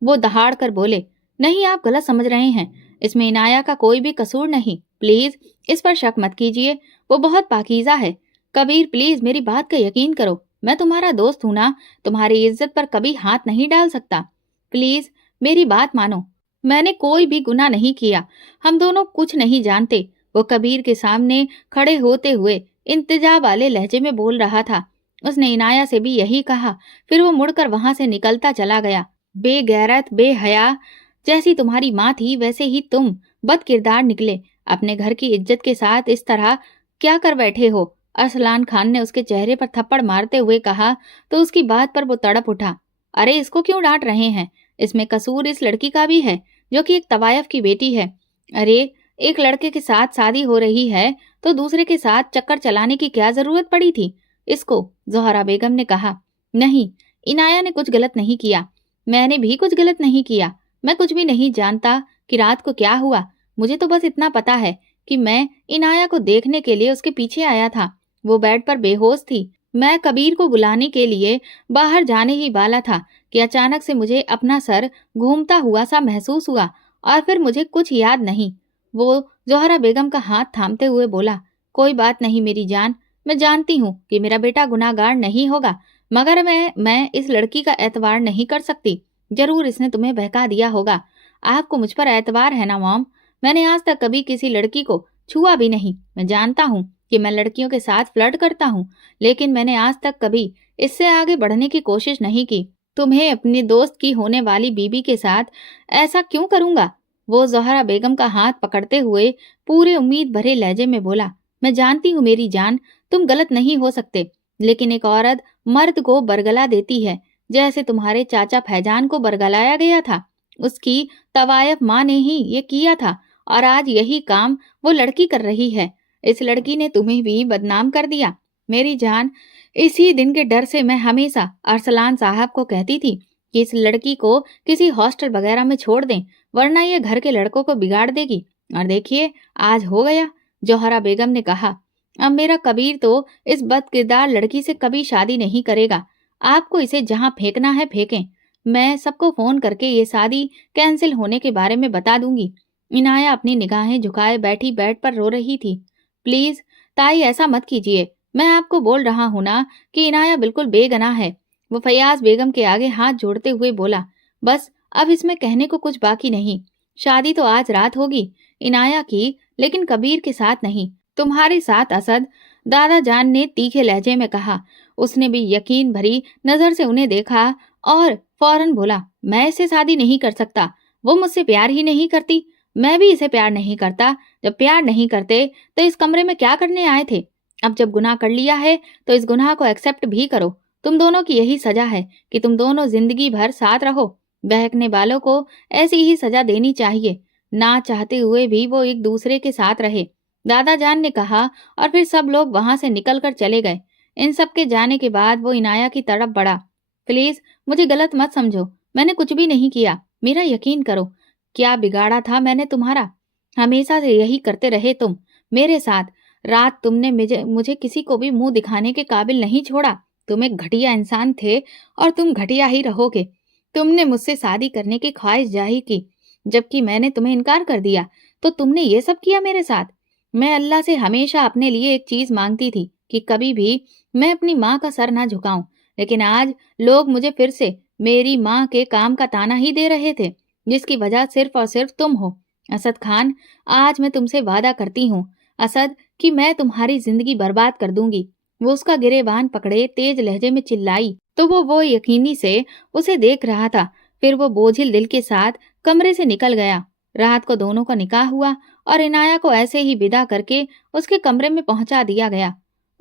वो दहाड़ कर बोले, नहीं, आप गलत समझ रहे हैं। इसमें इनाया का कोई भी कसूर नहीं। प्लीज इस पर शक मत कीजिए, वो बहुत पाकीज़ा है। कबीर, प्लीज मेरी बात का यकीन करो। मैं तुम्हारा दोस्त हूं ना, तुम्हारी इज्जत पर कभी हाथ नहीं डाल सकता। प्लीज मेरी बात मानो। मैंने कोई भी गुनाह नहीं किया। हम दोनों कुछ नहीं जानते। वो कबीर के सामने खड़े होते हुए इंतजा वाले लहजे में बोल रहा था। उसने इनाया से भी यही कहा। फिर वो मुड़कर वहां से निकलता चला गया। बेगैरत, बेहया, जैसी तुम्हारी माँ थी वैसे ही तुम बद किरदार निकले। अपने घर की इज्जत के साथ इस तरह क्या कर बैठे हो? अरसलान खान ने उसके चेहरे पर थप्पड़ मारते हुए कहा तो उसकी बात पर वो तड़प उठा। अरे, इसको क्यों डांट रहे हैं? इसमें कसूर इस लड़की का भी है जो कि एक तवायफ की बेटी है। अरे, एक लड़के के साथ शादी हो रही है तो दूसरे के साथ चक्कर चलाने की क्या जरूरत पड़ी थी इसको? ज़ोहरा बेगम ने कहा। नहीं, इनाया ने कुछ गलत नहीं किया। मैंने भी कुछ गलत नहीं किया। मैं कुछ भी नहीं जानता कि रात को क्या हुआ। मुझे तो बस इतना पता है कि मैं इनाया को देखने के लिए उसके पीछे आया था। वो बेड पर बेहोश थी। मैं कबीर को बुलाने के लिए बाहर जाने ही वाला था कि अचानक से मुझे अपना सर घूमता हुआ सा महसूस हुआ और फिर मुझे कुछ याद नहीं। वो ज़ोहरा बेगम का हाथ थामते हुए बोला, कोई बात नहीं मेरी जान, मैं जानती हूँ कि मेरा बेटा गुनाहगार नहीं होगा, मगर मैं इस लड़की का एतबार नहीं कर सकती। जरूर इसने तुम्हें बहका दिया होगा। आपको मुझ पर एतबार है ना मॉम? मैंने आज तक कभी किसी लड़की को छुआ भी नहीं। मैं जानता हूँ कि मैं लड़कियों के साथ फ्लर्ट करता हूँ, लेकिन मैंने आज तक कभी इससे आगे बढ़ने की कोशिश नहीं की। तुम्हें अपने दोस्त की होने वाली बीबी के साथ ऐसा क्यों करूंगा? वो ज़ोहरा बेगम का हाथ पकड़ते हुए पूरे उम्मीद भरे लहजे में बोला, मैं जानती हूँ मेरी जान, तुम गलत नहीं हो सकते, लेकिन एक औरत मर्द को बरगला देती है जैसे तुम्हारे चाचा फैजान को बरगलाया गया था। उसकी तवायफ माँ ने ही ये किया था और आज यही काम वो लड़की कर रही है। इस लड़की ने तुम्हें भी बदनाम कर दिया मेरी जान। इसी दिन के डर से मैं हमेशा अरसलान साहब को कहती थी कि इस लड़की को किसी हॉस्टल वगैरह में छोड़ दें, वरना ये घर के लड़कों को बिगाड़ देगी। और देखिए, आज हो गया। ज़ोहरा बेगम ने कहा, अब मेरा कबीर तो इस बदकिरदार लड़की से कभी शादी नहीं करेगा। आपको इसे जहाँ फेंकना है फेंकें। मैं सबको फोन करके ये शादी कैंसिल होने के बारे में बता दूंगी। इनाया अपनी निगाहें झुकाए बैठी बेड पर रो रही थी। प्लीज ताई, ऐसा मत कीजिए। मैं आपको बोल रहा हूं ना कि इनाया बिल्कुल बेगुनाह है। वो फयाज बेगम के आगे हाथ जोड़ते हुए बोला, बस अब इसमें कहने को कुछ बाकी नहीं। शादी तो आज रात होगी इनाया की, लेकिन कबीर के साथ नहीं, तुम्हारे साथ असद। दादा जान ने तीखे लहजे में कहा। उसने भी यकीन भरी नजर से उन्हें देखा और फौरन बोला, मैं इससे शादी नहीं कर सकता। वो मुझसे प्यार ही नहीं करती, मैं भी इसे प्यार नहीं करता। जब प्यार नहीं करते तो इस कमरे में क्या करने आए थे? अब जब गुनाह कर लिया है तो इस गुनाह को एक्सेप्ट भी करो। तुम दोनों की यही सजा है कि तुम दोनों जिंदगी भर साथ रहो। बहकने वालों को ऐसी ही सजा देनी चाहिए, ना चाहते हुए भी वो एक दूसरे के साथ रहे। दादा जान ने कहा और फिर सब लोग वहां से निकलकर चले गए। इन सब के जाने के बाद वो इनाया की तरफ बढ़ा। प्लीज मुझे गलत मत समझो, मैंने कुछ भी नहीं किया, मेरा यकीन करो। क्या बिगाड़ा था मैंने तुम्हारा? हमेशा से यही करते रहे तुम मेरे साथ। रात तुमने मुझे किसी को भी मुंह दिखाने के काबिल नहीं छोड़ा। तुम एक घटिया इंसान थे और तुम घटिया ही रहोगे। तुमने मुझसे शादी करने की ख्वाहिश जाहिर की, जबकि मैंने तुम्हें इनकार कर दिया, तो तुमने ये सब किया मेरे साथ। मैं अल्लाह से हमेशा अपने लिए एक चीज मांगती थी कि कभी भी मैं अपनी माँ का सर ना झुकाऊं, लेकिन आज लोग मुझे फिर से मेरी माँ के काम का ताना ही दे रहे थे, जिसकी वजह सिर्फ और सिर्फ तुम हो। असद खान, आज मैं तुमसे वादा करती हूँ असद, कि मैं तुम्हारी जिंदगी बर्बाद कर दूंगी। वो उसका गिरेबान पकड़े तेज लहजे में चिल्लाई तो वो यकीनी से उसे देख रहा था। फिर वो बोझिल दिल के साथ कमरे से निकल गया। रात को दोनों का निकाह हुआ और इनाया को ऐसे ही विदा करके उसके कमरे में पहुंचा दिया गया।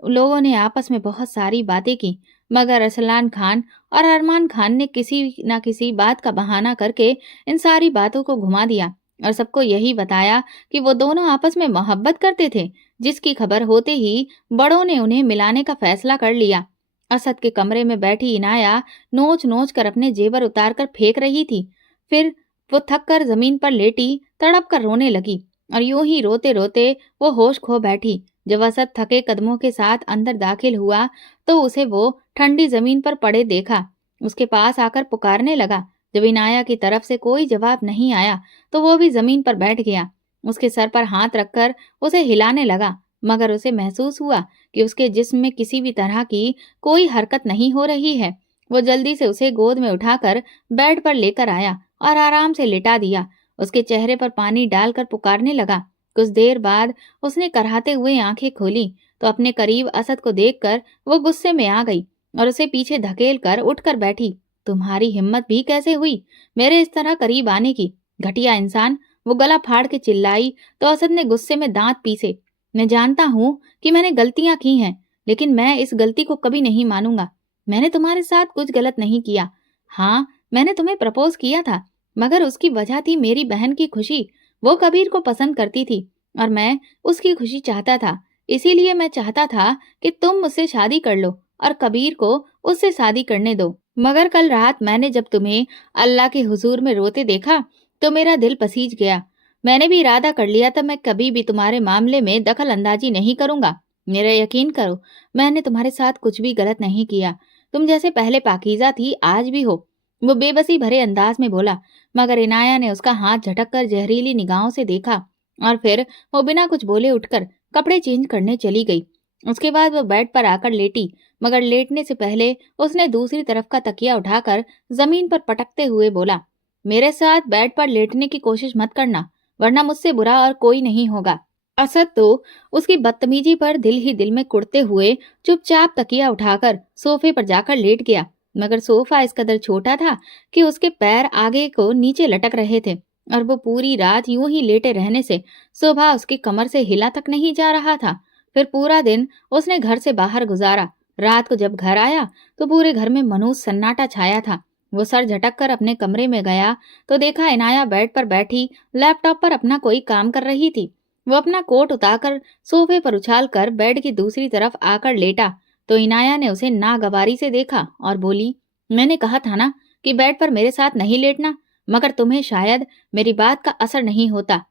लोगों ने आपस में बहुत सारी बातें की, मगर अरसलान खान और अरमान खान ने किसी न किसी बात का बहाना करके इन सारी बातों को घुमा दिया और सबको यही बताया कि वो दोनों आपस में मोहब्बत करते थे, जिसकी खबर होते ही बड़ों ने उन्हें मिलाने का फैसला कर लिया। असद के कमरे में बैठी इनाया नोच नोच कर अपने जेवर उतार कर फेंक रही थी। फिर वो थक कर जमीन पर लेटी तड़प कर रोने लगी और यूं ही रोते रोते वो होश खो बैठी। जब असद थके कदमों के साथ अंदर दाखिल हुआ तो उसे वो ठंडी जमीन पर पड़े देखा। उसके पास आकर पुकारने लगा। जब इनाया की तरफ से कोई जवाब नहीं आया तो वो भी जमीन पर बैठ गया। उसके सर पर हाथ रखकर उसे हिलाने लगा, मगर उसे महसूस हुआ कि उसके जिस्म में किसी भी तरह की कोई हरकत नहीं हो रही है। वो जल्दी से उसे गोद में उठाकर बेड पर लेकर आया और आराम से लिटा दिया। उसके चेहरे पर पानी डालकर पुकारने लगा। कुछ देर बाद उसने कराहते हुए आंखें खोली तो अपने करीब असद को देखकर वो गुस्से में आ गई और उसे पीछे धकेल कर उठकर बैठी। तुम्हारी हिम्मत भी कैसे हुई मेरे इस तरह करीब आने की, घटिया इंसान! वो गला फाड़ के चिल्लाई तो असद ने गुस्से में दांत पीसे। मैं जानता हूँ कि मैंने गलतियां की हैं, लेकिन मैं इस गलती को कभी नहीं मानूंगा। मैंने तुम्हारे साथ कुछ गलत नहीं किया। हाँ, मैंने तुम्हें प्रपोज किया था, मगर उसकी वजह थी मेरी बहन की खुशी। वो कबीर को पसंद करती थी और मैं उसकी खुशी चाहता था। इसीलिए मैं चाहता था कि तुम मुझसे शादी कर लो और कबीर को उससे शादी करने दो। मगर कल रात मैंने जब तुम्हें अल्लाह के हुजूर में रोते देखा तो मेरा दिल पसीज गया। मैंने भी इरादा कर लिया था मैं कभी भी तुम्हारे मामले में दखल अंदाजी नहीं करूंगा। मेरा यकीन करो, मैंने तुम्हारे साथ कुछ भी गलत नहीं किया। तुम जैसे पहले पाकीज़ा थी आज भी हो। वो बेबसी भरे अंदाज में बोला, मगर इनाया ने उसका हाथ झटक कर जहरीली निगाहों से देखा और फिर वो बिना कुछ बोले उठकर कपड़े चेंज करने चली गई। उसके बाद वो बेड पर आकर लेटी, मगर लेटने से पहले उसने दूसरी तरफ का तकिया उठाकर जमीन पर पटकते हुए बोला, मेरे साथ बेड पर लेटने की कोशिश मत करना, वरना मुझसे बुरा और कोई नहीं होगा। असद तो उसकी बदतमीजी पर दिल ही दिल में कुड़ते हुए चुपचाप तकिया उठाकर सोफे पर जाकर लेट गया, मगर सोफा इस कदर छोटा था कि उसके पैर आगे को नीचे लटक रहे थे और वो पूरी रात यूं ही लेटे रहने से सुबह उसकी कमर से हिला तक नहीं जा रहा था। फिर पूरा दिन उसने घर से बाहर गुजारा। रात को जब घर आया तो पूरे घर में मनहूस सन्नाटा छाया था। वो सर झटक कर अपने कमरे में गया तो देखा इनाया बेड पर बैठी लैपटॉप पर अपना कोई काम कर रही थी। वो अपना कोट उतारकर सोफे पर उछाल कर बेड की दूसरी तरफ आकर लेटा तो इनाया ने उसे नागवारी से देखा और बोली, मैंने कहा था ना कि बेड पर मेरे साथ नहीं लेटना, मगर तुम्हें शायद मेरी बात का असर नहीं होता।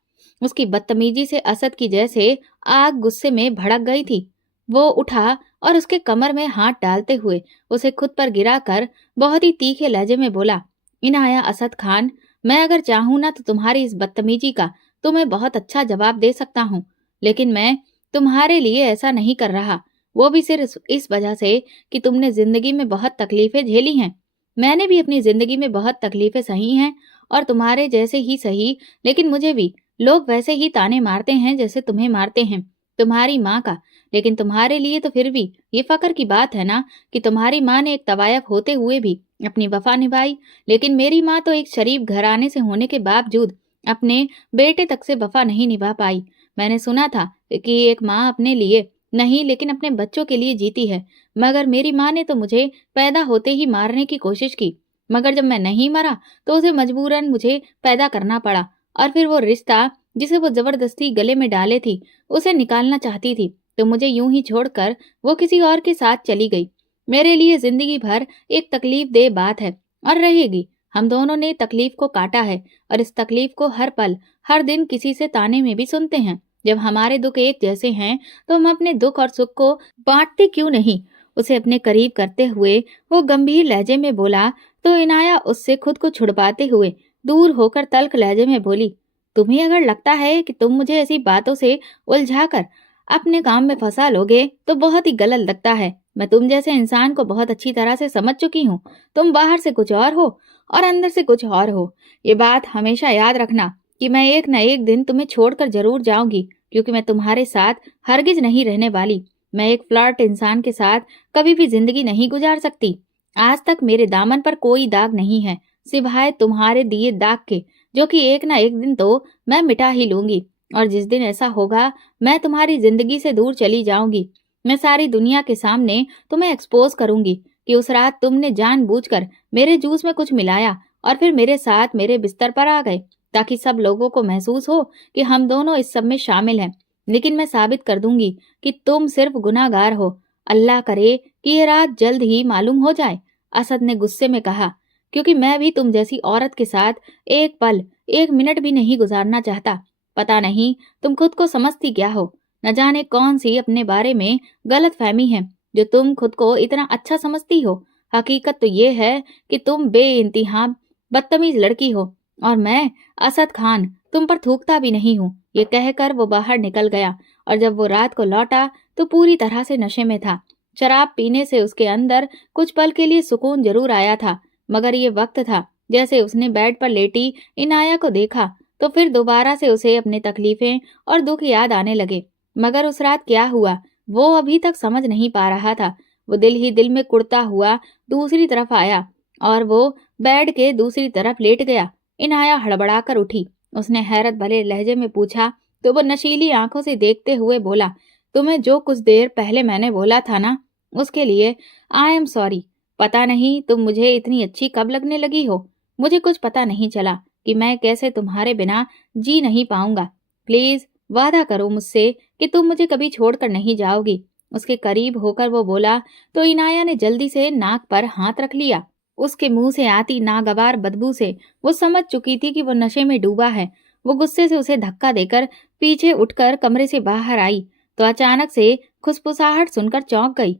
उसकी बदतमीजी से असद की जैसे आग गुस्से में भड़क गई थी। वो उठा और उसके कमर में हाथ डालते हुए उसे खुद पर गिरा कर बहुत ही तीखे लहजे में बोला, इनाया असद खान, मैं अगर चाहूं ना तो तुम्हारी इस बदतमीजी का तुम्हें बहुत अच्छा जवाब दे सकता हूँ, लेकिन मैं तुम्हारे लिए ऐसा नहीं कर रहा। वो भी सिर्फ इस वजह से कि तुमने जिंदगी में बहुत तकलीफें झेली हैं। मैंने भी अपनी जिंदगी में बहुत तकलीफें सही हैं और तुम्हारे जैसे ही सही, लेकिन मुझे भी लोग वैसे ही ताने मारते हैं जैसे तुम्हें मारते हैं तुम्हारी माँ का। लेकिन तुम्हारे लिए तो फिर भी ये फक्र की बात है ना कि तुम्हारी माँ ने एक तवायफ होते हुए भी अपनी वफा निभाई, लेकिन मेरी माँ तो एक शरीफ घराने से होने के बावजूद अपने बेटे तक से वफा नहीं निभा पाई। मैंने सुना था कि एक माँ अपने लिए नहीं लेकिन अपने बच्चों के लिए जीती है, मगर मेरी माँ ने तो मुझे पैदा होते ही मारने की कोशिश की, मगर जब मैं नहीं मरा तो उसे मजबूरन मुझे पैदा करना पड़ा। और फिर वो रिश्ता जिसे वो जबरदस्ती गले में डाले थी, उसे निकालना चाहती थी, तो मुझे यूं ही छोड़कर वो किसी और के साथ चली गई। मेरे लिए जिंदगी भर एक तकलीफ दे बात है और रहेगी। हम दोनों ने तकलीफ को काटा है और इस तकलीफ को हर पल हर दिन किसी से ताने में भी सुनते हैं। जब हमारे दुख एक जैसे हैं तो हम अपने दुख और सुख को बांटते क्यों नहीं? उसे अपने करीब करते हुए वो गंभीर लहजे में बोला, तो इनाया उससे खुद को छुड़वाते हुए दूर होकर तल्ख लहजे में बोली, तुम्हें अगर लगता है कि तुम मुझे ऐसी बातों से उलझाकर अपने काम में फंसा लोगे तो बहुत ही गलत लगता है। मैं तुम जैसे इंसान को बहुत अच्छी तरह से समझ चुकी हूँ। तुम बाहर से कुछ और हो और अंदर से कुछ और हो। ये बात हमेशा याद रखना कि मैं एक न एक दिन तुम्हें छोड़कर जरूर जाऊंगी, क्योंकि मैं तुम्हारे साथ हरगिज नहीं रहने वाली। मैं एक फ्लर्ट इंसान के साथ कभी भी जिंदगी नहीं गुजार सकती। आज तक मेरे दामन पर कोई दाग नहीं है सिवाय तुम्हारे दिए दाग के, जो कि एक न एक दिन तो मैं मिटा ही लूंगी। और जिस दिन ऐसा होगा मैं तुम्हारी जिंदगी से दूर चली जाऊंगी। मैं सारी दुनिया के सामने तुम्हें एक्सपोज करूंगी कि उस रात तुमने जानबूझकर मेरे जूस में कुछ मिलाया और फिर मेरे साथ मेरे बिस्तर पर आ गए, ताकि सब लोगों को महसूस हो कि हम दोनों इस सब में शामिल हैं। लेकिन मैं साबित कर दूंगी कि तुम सिर्फ गुनाहगार हो। अल्लाह करे कि ये रात जल्द ही मालूम हो जाए, असद ने गुस्से में कहा, क्योंकि मैं भी तुम जैसी औरत के साथ एक पल एक मिनट भी नहीं गुजारना चाहता। पता नहीं तुम खुद को समझती क्या हो। न जाने कौन सी अपने बारे में गलत फहमी है जो तुम खुद को इतना अच्छा समझती हो। हकीकत तो ये है कि तुम बेइंतहा बदतमीज लड़की हो और मैं असद खान तुम पर थूकता भी नहीं हूँ। ये कहकर वो बाहर निकल गया और जब वो रात को लौटा तो पूरी तरह से नशे में था। शराब पीने से उसके अंदर कुछ पल के लिए सुकून जरूर आया था, मगर ये वक्त था जैसे उसने बेड पर लेटी इनाया को देखा तो फिर दोबारा से उसे अपनी तकलीफें और दुख याद आने लगे। मगर उस रात क्या हुआ वो अभी तक समझ नहीं पा रहा था। वो दिल ही दिल में कुड़ता हुआ दूसरी तरफ आया और वो बेड के दूसरी तरफ लेट गया। इनाया हड़बड़ा कर उठी। उसने हैरत भरे लहजे में पूछा तो वो नशीली आंखों से देखते हुए बोला, तुम्हें जो कुछ देर पहले मैंने बोला था ना, उसके लिए आई एम सॉरी। पता नहीं तुम मुझे इतनी अच्छी कब लगने लगी हो। मुझे कुछ पता नहीं चला कि मैं कैसे तुम्हारे बिना जी नहीं पाऊंगा। प्लीज वादा करो मुझसे कि तुम मुझे कभी छोड़कर नहीं जाओगी। उसके करीब होकर वो बोला तो इनाया ने जल्दी से नाक पर हाथ रख लिया। उसके मुंह से आती नागवार बदबू से वो समझ चुकी थी कि वो नशे में डूबा है। वो गुस्से से उसे धक्का देकर पीछे उठकर कमरे से बाहर आई तो अचानक से खुसफुसाहट सुनकर चौंक गई।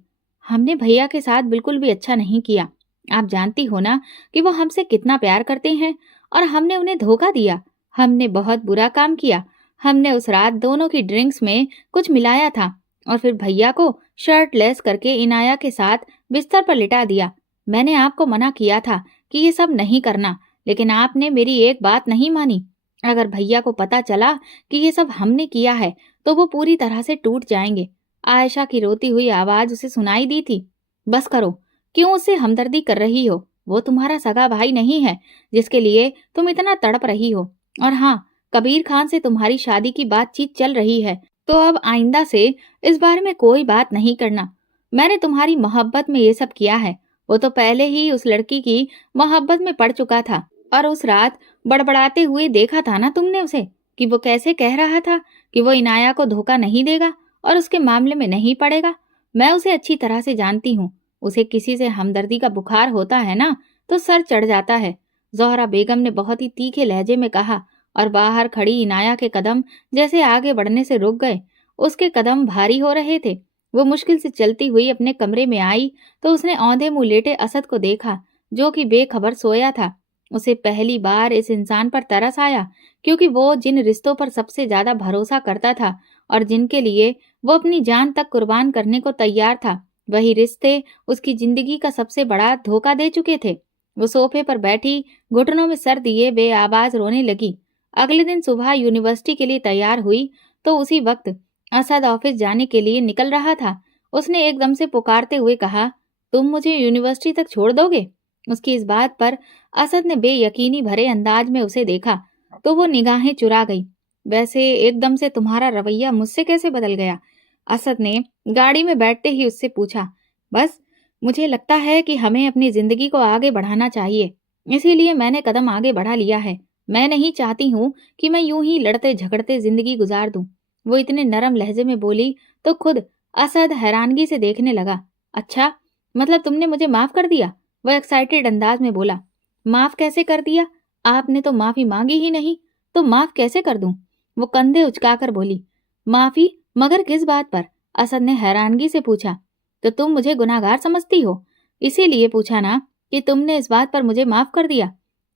हमने भैया के साथ बिल्कुल भी अच्छा नहीं किया। आप जानती हो ना कि वो हमसे कितना प्यार करते हैं और हमने उन्हें धोखा दिया। हमने बहुत बुरा काम किया। हमने उस रात दोनों की ड्रिंक्स में कुछ मिलाया था और फिर भैया को शर्टलेस करके इनाया के साथ बिस्तर पर लिटा दिया। मैंने आपको मना किया था कि ये सब नहीं करना, लेकिन आपने मेरी एक बात नहीं मानी। अगर भैया को पता चला कि ये सब हमने किया है तो वो पूरी तरह से टूट जाएंगे। आयशा की रोती हुई आवाज उसे सुनाई दी थी। बस करो, क्यों उससे हमदर्दी कर रही हो? वो तुम्हारा सगा भाई नहीं है जिसके लिए तुम इतना तड़प रही हो। और हाँ, कबीर खान से तुम्हारी शादी की बातचीत चल रही है, तो अब आइंदा से इस बारे में कोई बात नहीं करना। मैंने तुम्हारी मोहब्बत में ये सब किया है। वो तो पहले ही उस लड़की की मोहब्बत में पड़ चुका था और उस रात बड़बड़ाते हुए देखा था ना तुमने उसे कि वो कैसे कह रहा था कि वो इनाया को धोखा नहीं देगा और उसके मामले में नहीं पड़ेगा। मैं उसे अच्छी तरह से जानती हूँ। उसे किसी से हमदर्दी का बुखार होता है ना तो सर चढ़ जाता है। ज़ोहरा बेगम ने बहुत ही तीखे लहजे में कहा और बाहर खड़ी इनाया के कदम जैसे आगे बढ़ने से रुक गए। उसके कदम भारी हो रहे थे। वो मुश्किल से चलती हुई अपने कमरे में आई तो उसने औंधे मुंह लेटे असद को देखा, जो कि बेखबर सोया था। उसे पहली बार इस इंसान पर तरस आया, क्योंकि वो जिन रिश्तों पर सबसे ज्यादा भरोसा करता था और जिनके लिए वो अपनी जान तक कुर्बान करने को तैयार था, वही रिश्ते उसकी जिंदगी का सबसे बड़ा धोखा दे चुके थे। वो सोफे पर बैठी घुटनों में सर दिए बेआवाज रोने लगी। अगले दिन सुबह यूनिवर्सिटी के लिए तैयार हुई तो उसी वक्त असद ऑफिस जाने के लिए निकल रहा था। उसने एकदम से पुकारते हुए कहा, तुम मुझे यूनिवर्सिटी तक छोड़ दोगे? उसकी इस बात पर असद ने बेयकीनी भरे अंदाज में उसे देखा तो वो निगाहें चुरा गई। वैसे एकदम से तुम्हारा रवैया मुझसे कैसे बदल गया? असद ने गाड़ी में बैठते ही उससे पूछा। बस मुझे लगता है कि हमें अपनी जिंदगी को आगे बढ़ाना चाहिए, इसीलिए मैंने कदम आगे बढ़ा लिया है। मैं नहीं चाहती हूँ कि मैं यूं ही लड़ते झगड़ते जिंदगी गुजार दूं। वो इतने नरम लहजे में बोली तो खुद असद हैरानगी से देखने लगा। अच्छा, मतलब तुमने मुझे माफ कर दिया? वह एक्साइटेड अंदाज में बोला। माफ कैसे कर दिया? आपने तो माफी मांगी ही नहीं, तो माफ कैसे कर दूं? वो कंधे उचकाकर बोली। माफी? मगर किस बात पर? असद ने हैरानगी से पूछा। तो तुम मुझे गुनाहगार समझती हो, इसीलिए पूछा ना कि तुमने इस बात पर मुझे माफ कर दिया।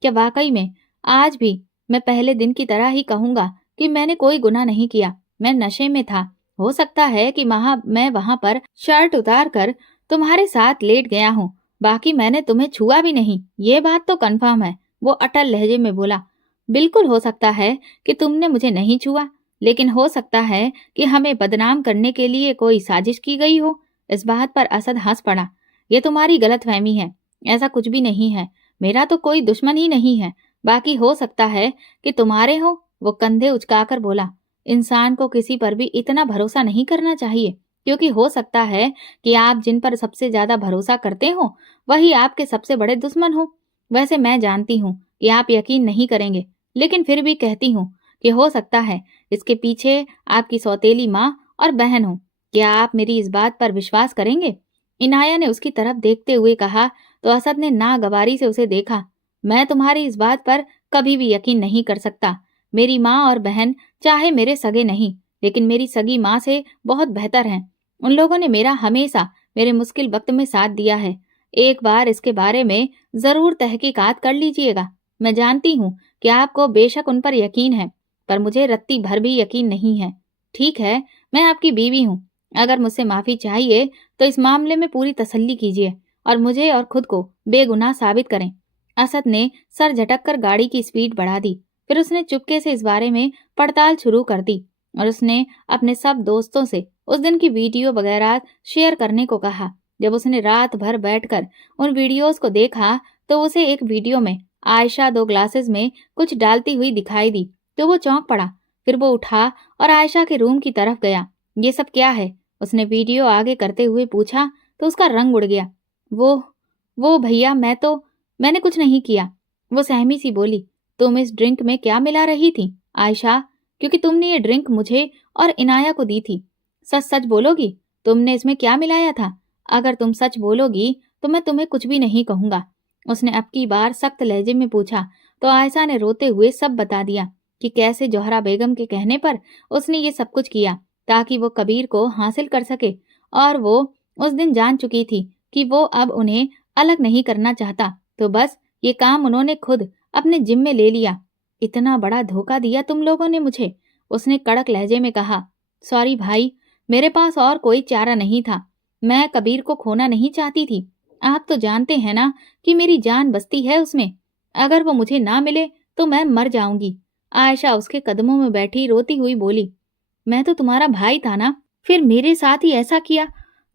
क्या वाकई में आज भी मैं पहले दिन की तरह ही कहूंगा कि मैंने कोई गुनाह नहीं किया, मैं नशे में था। हो सकता है कि मैं वहां पर शर्ट उतार कर तुम्हारे साथ लेट गया हूँ, बाकी मैंने तुम्हें छुआ भी नहीं, ये बात तो कन्फर्म है। वो अटल लहजे में बोला। बिल्कुल हो सकता है कि तुमने मुझे नहीं छुआ, लेकिन हो सकता है कि हमें बदनाम करने के लिए कोई साजिश की गई हो। इस बात पर असद हंस पड़ा। ये तुम्हारी गलतफहमी है, ऐसा कुछ भी नहीं है। मेरा तो कोई दुश्मन ही नहीं है, बाकी हो सकता है कि तुम्हारे हो। वो कंधे उचकाकर बोला। इंसान को किसी पर भी इतना भरोसा नहीं करना चाहिए, क्योंकि हो सकता है कि आप जिन पर सबसे ज्यादा भरोसा करते हो वही आपके सबसे बड़े दुश्मन हो। वैसे मैं जानती हूँ कि आप यकीन नहीं करेंगे, लेकिन फिर भी कहती हूँ कि हो सकता है इसके पीछे आपकी सौतेली माँ और बहन हो। क्या आप मेरी इस बात पर विश्वास करेंगे? इनाया ने उसकी तरफ देखते हुए कहा तो असद ने नागवारी से उसे देखा। मैं तुम्हारी इस बात पर कभी भी यकीन नहीं कर सकता। मेरी माँ और बहन चाहे मेरे सगे नहीं, लेकिन मेरी सगी माँ से बहुत बेहतर हैं। उन लोगों ने मेरा हमेशा मेरे मुश्किल वक्त में साथ दिया है। एक बार इसके बारे में जरूर तहकीकात कर लीजिएगा। मैं जानती हूँ कि आपको बेशक उन पर यकीन है, पर मुझे रत्ती भर भी यकीन नहीं है। ठीक है, मैं आपकी बीवी हूँ। अगर मुझसे माफी चाहिए तो इस मामले में पूरी तसल्ली कीजिए और मुझे और खुद को बेगुनाह साबित करें। असद ने सर झटक कर गाड़ी की स्पीड बढ़ा दी। फिर उसने चुपके से इस बारे में पड़ताल शुरू कर दी और उसने अपने सब दोस्तों से उस दिन की वीडियो वगैरह शेयर करने को कहा। जब उसने रात भर बैठकर उन वीडियोस को देखा तो उसे एक वीडियो में आयशा 2 ग्लासेस में कुछ डालती हुई दिखाई दी तो वो चौंक पड़ा। फिर वो उठा और आयशा के रूम की तरफ गया। ये सब क्या है? उसने वीडियो आगे करते हुए पूछा तो उसका रंग उड़ गया। वो भैया मैंने कुछ नहीं किया। वो सहमी सी बोली। तुम इस ड्रिंक में क्या मिला रही थी आयशा? क्योंकि तुमने ये ड्रिंक मुझे और इनाया को दी थी। सच सच बोलोगी, तुमने इसमें क्या मिलाया था? अगर तुम सच बोलोगी तो मैं तुम्हें कुछ भी नहीं कहूंगा। उसने अब की बार सख्त लहजे में पूछा तो आयशा ने रोते हुए सब बता दिया कि कैसे जोहरा बेगम के कहने पर उसने ये सब कुछ किया ताकि वो कबीर को हासिल कर सके, और वो उस दिन जान चुकी थी कि वो अब उन्हें अलग नहीं करना चाहता, तो बस ये काम उन्होंने खुद अपने जिम्मे ले लिया। इतना बड़ा धोखा दिया तुम लोगों ने मुझे, उसने कड़क लहजे में कहा। सॉरी भाई, मेरे पास और कोई चारा नहीं था। मैं कबीर को खोना नहीं चाहती थी। आप तो जानते हैं ना कि मेरी जान बसती है उसमें। अगर वो मुझे ना मिले तो मैं मर जाऊंगी। आयशा उसके कदमों में बैठी रोती हुई बोली। मैं तो तुम्हारा भाई था ना, फिर मेरे साथ ही ऐसा किया।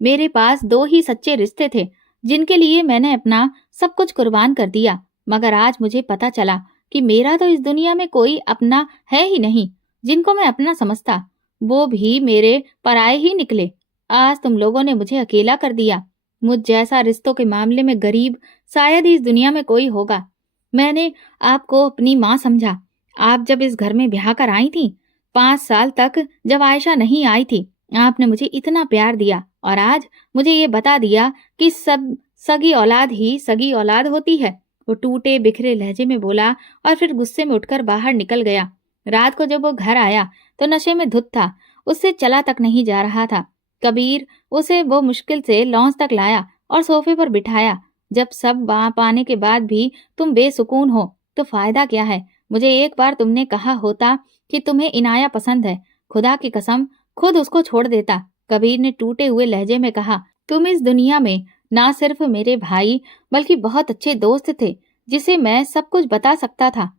मेरे पास 2 ही सच्चे रिश्ते थे जिनके लिए मैंने अपना सब कुछ कुर्बान कर दिया, मगर आज मुझे पता चला कि मेरा तो इस दुनिया में कोई अपना है ही नहीं। जिनको मैं अपना समझता वो भी मेरे पराये ही निकले। आज तुम लोगों ने मुझे अकेला कर दिया। मुझ जैसा रिश्तों के मामले में गरीब शायद ही इस दुनिया में कोई होगा। मैंने आपको अपनी माँ समझा। आप जब इस घर में ब्याह कर आई थी, 5 साल तक जब आयशा नहीं आई थी, आपने मुझे इतना प्यार दिया और आज मुझे ये बता दिया कि सब सगी औलाद ही सगी औलाद होती है। वो टूटे बिखरे लहजे में बोला और फिर गुस्से में उठकर बाहर निकल गया। रात को जब वो घर आया तो नशे में धुत था, उससे चला तक नहीं जा रहा था। कबीर उसे वो मुश्किल से लॉन्च तक लाया और सोफे पर बिठाया। जब सब वहां पाने के बाद भी तुम बेसुकून हो तो फायदा क्या है? मुझे एक बार तुमने कहा होता कि तुम्हें इनाया पसंद है, खुदा की कसम खुद उसको छोड़ देता। कबीर ने टूटे हुए लहजे में कहा। तुम इस दुनिया में ना सिर्फ मेरे भाई बल्कि बहुत अच्छे दोस्त थे जिसे मैं सब कुछ बता सकता था।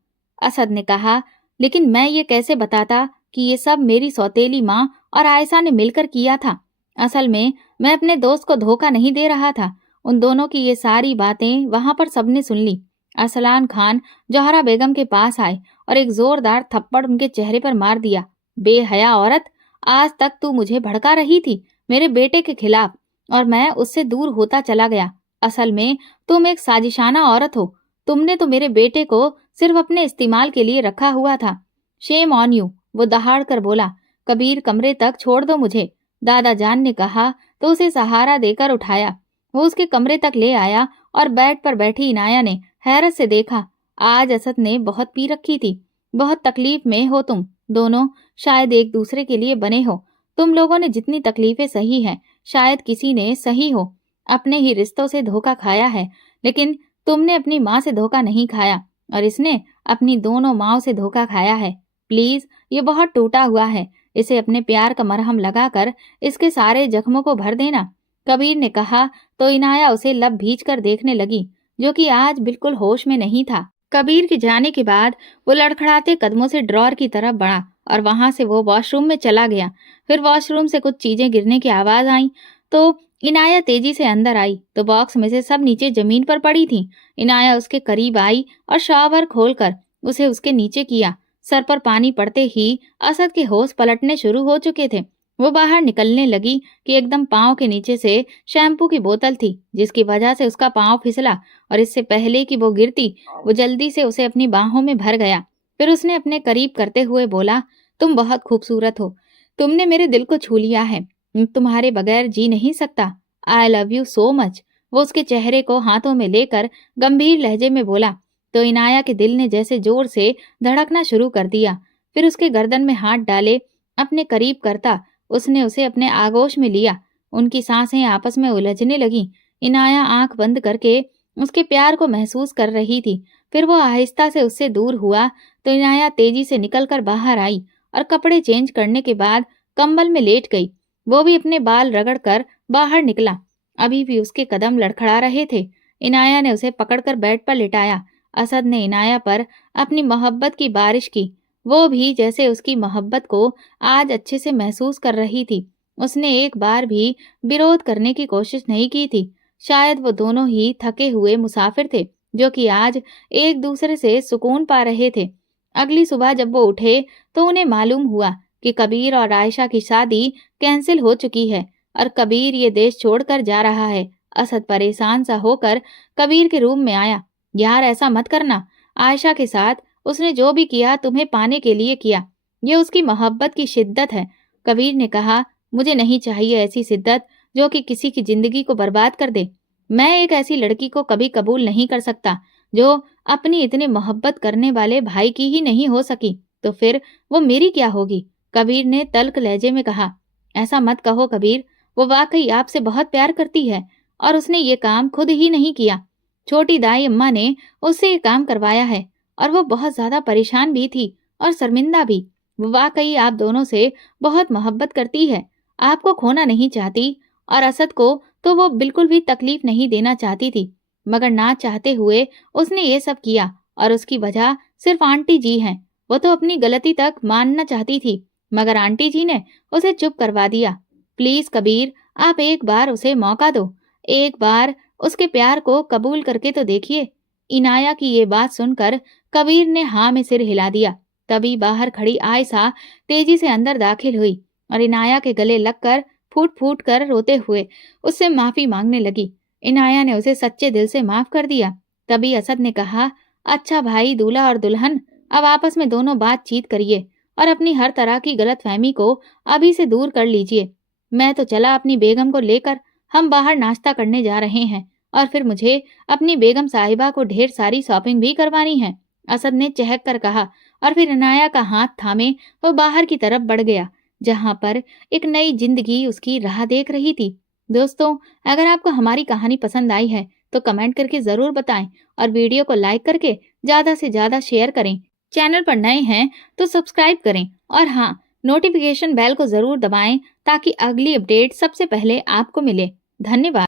असद ने कहा, लेकिन मैं ये कैसे बताता कि ये सब मेरी सौतेली माँ और आयशा ने मिलकर किया था। असल में मैं अपने दोस्त को धोखा नहीं दे रहा था। उन दोनों की ये सारी बातें वहां पर सबने सुन ली। अरसलान खान जोहरा बेगम के पास आए और एक जोरदार थप्पड़ उनके चेहरे पर मार दिया। बेहया औरत, आज तक तू मुझे भड़का रही थी मेरे बेटे के खिलाफ, और मैं उससे दूर होता चला गया। असल में तुम एक साजिशाना औरत हो। तुमने तो मेरे बेटे को सिर्फ अपने इस्तेमाल के लिए रखा हुआ था। शेम ऑन यू, वो दहाड़ कर बोला। कबीर, कमरे तक छोड़ दो मुझे, दादा जान ने कहा तो उसे सहारा देकर उठाया। वो उसके कमरे तक ले आया और बेड पर बैठी इनाया ने हैरत से देखा। आज असद ने बहुत पी रखी थी। बहुत तकलीफ में हो तुम दोनों, शायद एक दूसरे के लिए बने हो। तुम लोगों ने जितनी तकलीफें सही हैं, शायद किसी ने सही हो। अपने ही रिश्तों से धोखा खाया है, लेकिन तुमने अपनी माँ से धोखा नहीं खाया और इसने अपनी दोनों माँओं से धोखा खाया है। प्लीज, ये बहुत टूटा हुआ है, इसे अपने प्यार का मरहम लगाकर इसके सारे जख्मों को भर देना, कबीर ने कहा तो इनाया उसे लब भींच कर देखने लगी, जो कि आज बिल्कुल होश में नहीं था। कबीर के जाने के बाद वो लड़खड़ाते कदमों से ड्रॉर की तरफ बढ़ा और वहां से वो वॉशरूम में चला गया। फिर वॉशरूम से कुछ चीजें गिरने की आवाज आई तो इनाया तेजी से अंदर आई तो बॉक्स में से सब नीचे जमीन पर पड़ी थी। इनाया उसके करीब आई और शॉवर खोलकर उसे उसके नीचे किया। सर पर पानी पड़ते ही असद के होश पलटने शुरू हो चुके थे। वो बाहर निकलने लगी कि एकदम पाँव के नीचे से शैम्पू की बोतल थी, जिसकी वजह से उसका पाँव फिसला और इससे पहले कि वो गिरती, वो जल्दी से उसे अपनी बाहों में भर गया। फिर उसने अपने करीब करते हुए बोला, तुम बहुत खूबसूरत हो, तुमने मेरे दिल को छू लिया है, तुम्हारे बगैर जी नहीं सकता। I love you so much. वो उसके चेहरे को हाथों में लेकर गंभीर लहजे में बोला तो इनाया के दिल ने जैसे जोर से धड़कना शुरू कर दिया। फिर उसके गर्दन में हाथ डाले अपने करीब करता उसने उसे अपने आगोश में लिया। उनकी सांसें आपस में उलझने लगी। इनाया आंख बंद करके उसके प्यार को महसूस कर रही थी। फिर वो आहिस्ता से उससे दूर हुआ तो इनाया तेजी से निकलकर बाहर आई और कपड़े चेंज करने के बाद कंबल में लेट गई। वो भी अपने बाल रगड़कर बाहर निकला। अभी भी उसके कदम लड़खड़ा रहे थे। इनाया ने उसे पकड़कर बेड पर लिटाया। असद ने इनाया पर अपनी मोहब्बत की बारिश की। वो भी जैसे उसकी मोहब्बत को आज अच्छे से महसूस कर रही थी। उसने एक बार भी विरोध करने की कोशिश नहीं की थी। शायद वो दोनों ही थके हुए मुसाफिर थे, जो कि आज एक दूसरे से सुकून पा रहे थे। अगली सुबह जब वो उठे तो उन्हें मालूम हुआ कि कबीर और आयशा की शादी कैंसिल हो चुकी है और कबीर ये देश छोड़कर जा रहा है। असद परेशान सा होकर कबीर के रूम में आया। यार, ऐसा मत करना। आयशा के साथ उसने जो भी किया तुम्हें पाने के लिए किया। ये उसकी मोहब्बत की शिद्दत है। कबीर ने कहा, मुझे नहीं चाहिए ऐसी शिद्दत जो कि किसी की जिंदगी को बर्बाद कर दे। मैं एक ऐसी लड़की को कभी कबूल नहीं कर सकता जो अपनी इतने मोहब्बत करने वाले भाई की ही नहीं हो सकी, तो फिर वो मेरी क्या होगी? कबीर ने तल्ख लहजे में कहा। ऐसा मत कहो कबीर, वो वाकई आपसे बहुत प्यार करती है और उसने ये काम खुद ही नहीं किया। छोटी दाई अम्मा ने उससे ये काम करवाया है और वो बहुत ज्यादा परेशान भी थी और शर्मिंदा भी। वो वाकई आप दोनों से बहुत मोहब्बत करती है, आपको खोना नहीं चाहती और असद को तो वो बिल्कुल भी तकलीफ नहीं देना चाहती थी, मगर ना चाहते हुए उसने ये सब किया और उसकी वजह सिर्फ आंटी जी हैं। वो तो अपनी गलती तक मानना चाहती थी, मगर आंटी जी ने उसे चुप करवा दिया। प्लीज कबीर, आप एक बार उसे मौका दो, एक बार उसके प्यार को कबूल करके तो देखिए। इनाया की ये बात सुनकर कबीर ने हाँ में सिर हिला दिया। तभी बाहर खड़ी आयशा तेजी से अंदर दाखिल हुई और इनाया के गले लगकर फूट फूट कर रोते हुए उससे माफी मांगने लगी। इनाया ने उसे सच्चे दिल से माफ कर दिया। तभी असद ने कहा, अच्छा भाई, दूल्हा और दुल्हन अब आपस में दोनों बातचीत करिए और अपनी हर तरह की गलतफहमी को अभी से दूर कर लीजिए। मैं तो चला अपनी बेगम को लेकर, हम बाहर नाश्ता करने जा रहे हैं और फिर मुझे अपनी बेगम साहिबा को ढेर सारी शॉपिंग भी करवानी है, असद ने चहक कर कहा और फिर इनाया का हाथ थामे वो बाहर की तरफ बढ़ गया, जहां पर एक नई जिंदगी उसकी राह देख रही थी। दोस्तों, अगर आपको हमारी कहानी पसंद आई है तो कमेंट करके जरूर बताएं और वीडियो को लाइक करके ज्यादा से ज्यादा शेयर करें। चैनल पर नए हैं तो सब्सक्राइब करें और हाँ, नोटिफिकेशन बेल को जरूर दबाएं ताकि अगली अपडेट सबसे पहले आपको मिले। धन्यवाद।